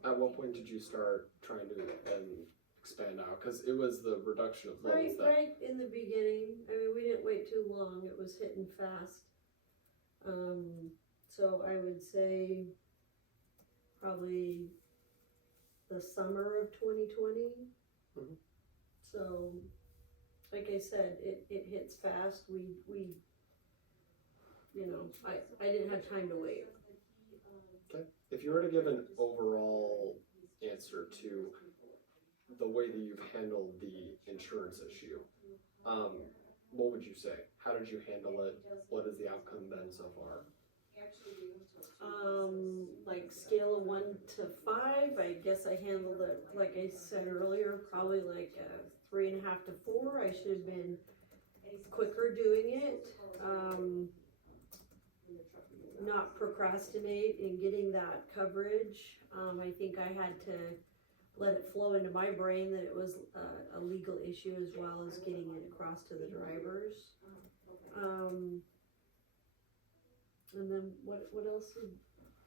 at what point did you start trying to expand out? Because it was the reduction of loads Right in the beginning. I mean, we didn't wait too long. It was hitting fast. So I would say probably the summer of 2020. Mhm. So, like I said, it hits fast. We I didn't have time to wait. Okay. If you were to give an overall answer to the way that you've handled the insurance issue, what would you say? How did you handle it? What has the outcome been so far? Like scale of 1 to 5, I guess I handled it, like I said earlier, probably like 3.5 to 4. I should have been quicker doing it. Not procrastinate in getting that coverage. I think I had to let it flow into my brain that it was a legal issue, as well as getting it across to the drivers. And then what else?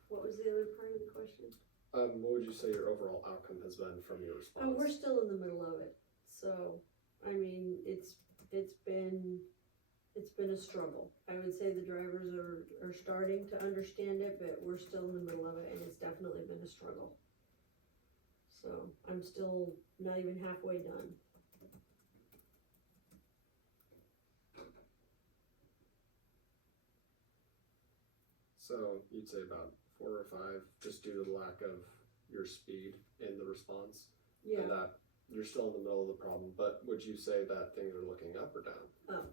What was the other part of the question? What would you say your overall outcome has been from your response? We're still in the middle of it, so, I mean, it's been a struggle. I would say the drivers are starting to understand it, but we're still in the middle of it, and it's definitely been a struggle. So, I'm still not even halfway done. So you'd say about 4 or 5, just due to the lack of your speed in the response, Yeah, and that you're still in the middle of the problem. But would you say that things are looking up or down? up.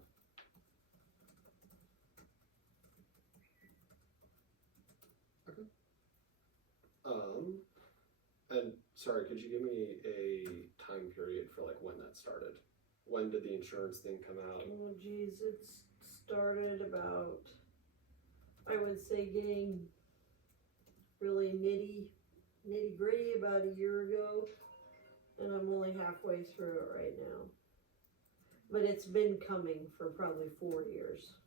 And sorry, could you give me a time period for like when that started? When did the insurance thing come out? Oh geez, it's started about, I would say, getting really nitty gritty about a year ago, and I'm only halfway through it right now. But it's been coming for probably 4 years.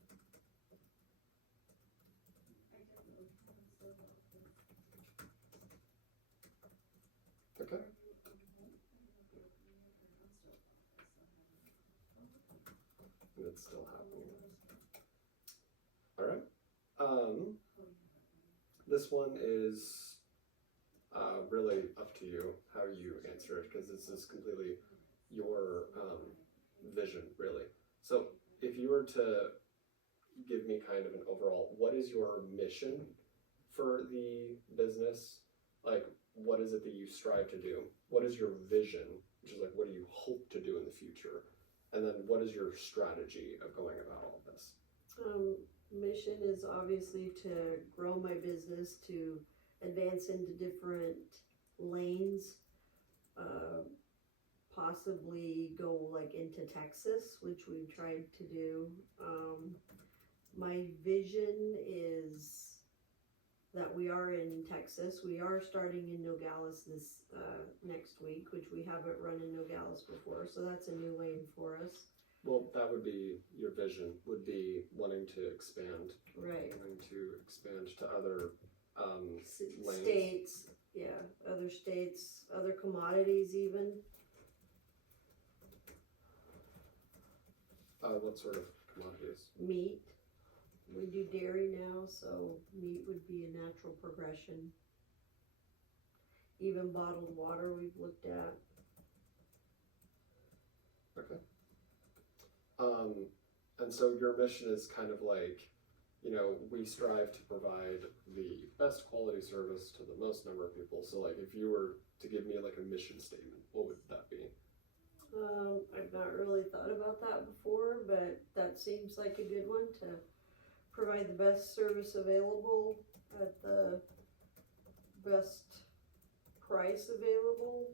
Okay. And it's still happening. All right. This one is really up to you how you answer it, because this is completely your vision, really. So if you were to give me kind of an overall, what is your mission for the business? Like, what is it that you strive to do? What is your vision, which is like, what do you hope to do in the future? And then what is your strategy of going about all of this? Mission is obviously to grow my business, to advance into different lanes, possibly go like into Texas, which we've tried to do. My vision is that we are in Texas. We are starting in Nogales this next week, which we haven't run in Nogales before, so that's a new lane for us. Well, that would be your vision, would be wanting to expand. Right. Wanting to expand to other lanes. States, yeah, other states, other commodities even. What sort of commodities? Meat. We do dairy now, so meat would be a natural progression. Even bottled water we've looked at. Okay. And so your mission is kind of like, we strive to provide the best quality service to the most number of people. So like, if you were to give me like a mission statement, what would that be? I've not really thought about that before, but that seems like a good one, to provide the best service available at the best price available.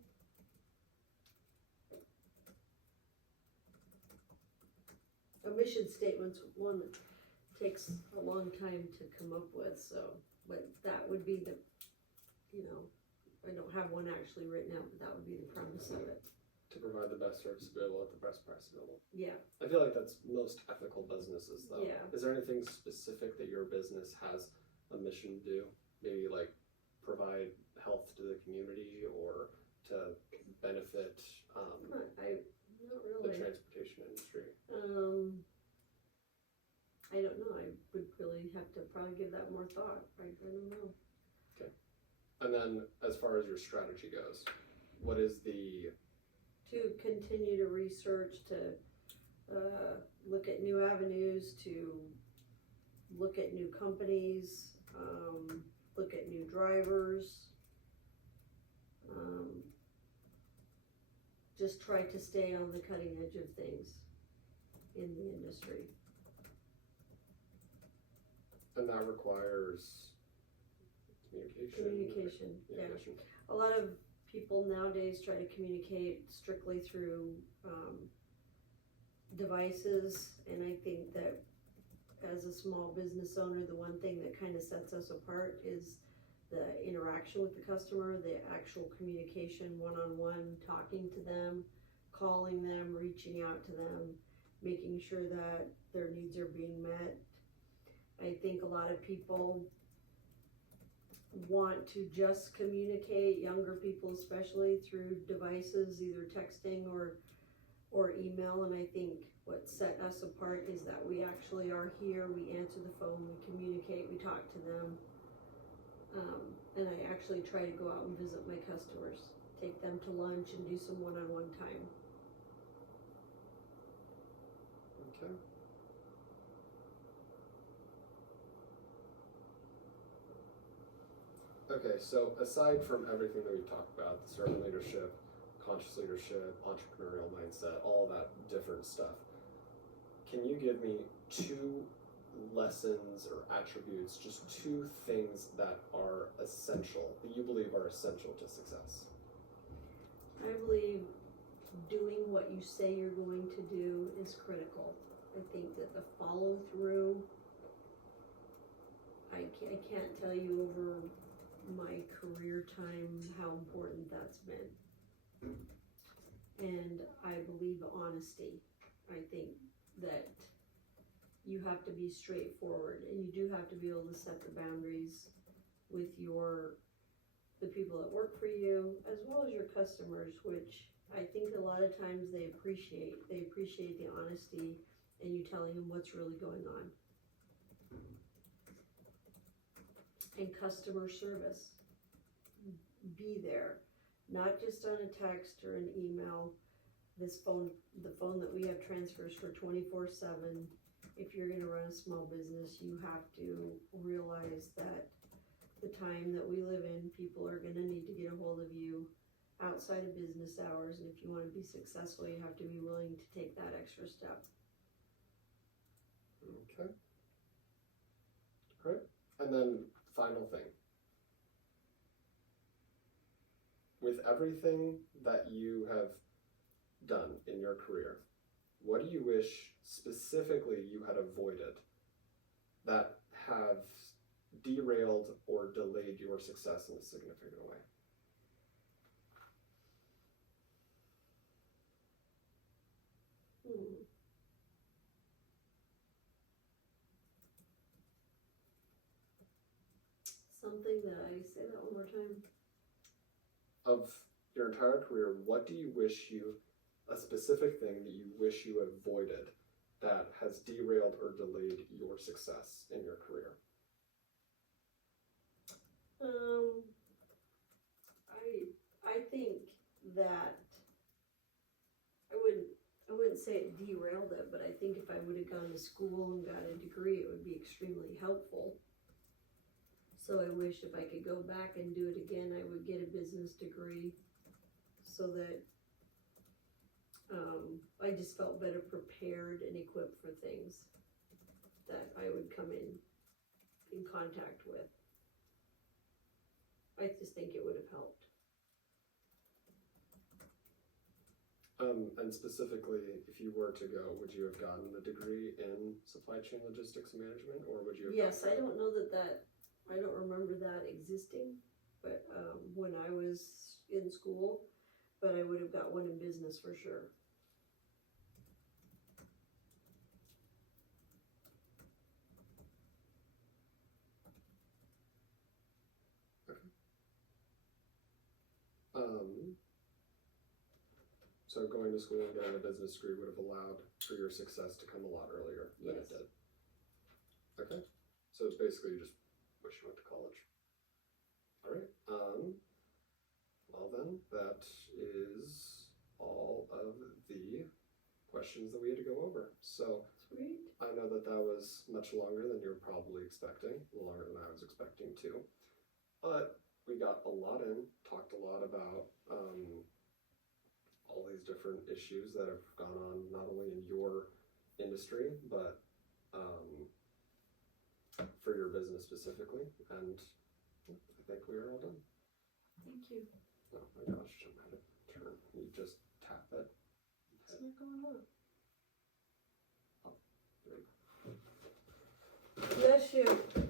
A mission statement's one that takes a long time to come up with, so, but that would be the, I don't have one actually written out, but that would be the premise of it. To provide the best service available at the best price available. Yeah. I feel like that's most ethical businesses, though. Yeah. Is there anything specific that your business has a mission to do? Maybe like provide health to the community, or to benefit Not the really. transportation industry? I don't know. I would really have to probably give that more thought. I don't know. Okay. And then, as far as your strategy goes, what is the... To continue to research, to look at new avenues, to look at new companies, look at new drivers, just try to stay on the cutting edge of things in the industry. And that requires communication. Yeah. A lot of people nowadays try to communicate strictly through devices, and I think that as a small business owner, the one thing that kind of sets us apart is the interaction with the customer, the actual communication one-on-one, talking to them, calling them, reaching out to them, making sure that their needs are being met. I think a lot of people want to just communicate, younger people especially, through devices, either texting or email. And I think what set us apart is that we actually are here, we answer the phone, we communicate, we talk to them. And I actually try to go out and visit my customers, take them to lunch and do some one-on-one time. Okay. Okay, so aside from everything that we've talked about, the servant leadership, conscious leadership, entrepreneurial mindset, all that different stuff, can you give me 2 lessons or attributes, just 2 things that are essential, that you believe are essential to success? I believe doing what you say you're going to do is critical. I think that the follow through, I can't tell you over my career time how important that's been. And I believe honesty. I think that you have to be straightforward, and you do have to be able to set the boundaries with the people that work for you, as well as your customers, which I think a lot of times they appreciate the honesty and you telling them what's really going on. And customer service, be there, not just on a text or an email. The phone that we have transfers for 24/7. If you're going to run a small business, you have to realize that the time that we live in, people are going to need to get a hold of you outside of business hours, and if you want to be successful, you have to be willing to take that extra step. Okay. Great. And then final thing. With everything that you have done in your career, what do you wish specifically you had avoided that have derailed or delayed your success in a significant way? Something that say that one more time. Of your entire career, what do you wish a specific thing that you wish you avoided that has derailed or delayed your success in your career? I think that I wouldn't say it derailed it, but I think if I would have gone to school and got a degree, it would be extremely helpful. So I wish if I could go back and do it again, I would get a business degree so that I just felt better prepared and equipped for things that I would come in contact with. I just think it would have helped. And specifically, if you were to go, would you have gotten the degree in supply chain logistics management, or would you have? Yes, I don't know that I don't remember that existing, but when I was in school, but I would have got one in business for sure. So going to school and getting a business degree would have allowed for your success to come a lot earlier than it did. Okay. So it's basically you just wish you went to college. All right. Well then, that is all of the questions that we had to go over. So Sweet. I know that was much longer than you were probably expecting, longer than I was expecting too. But we got a lot in, talked a lot about all these different issues that have gone on, not only in your industry, but for your business specifically. And I think we are all done. Thank you. Oh my gosh, I'm out of turn. You just tap it. What's not going on? Oh, there you go. Bless you.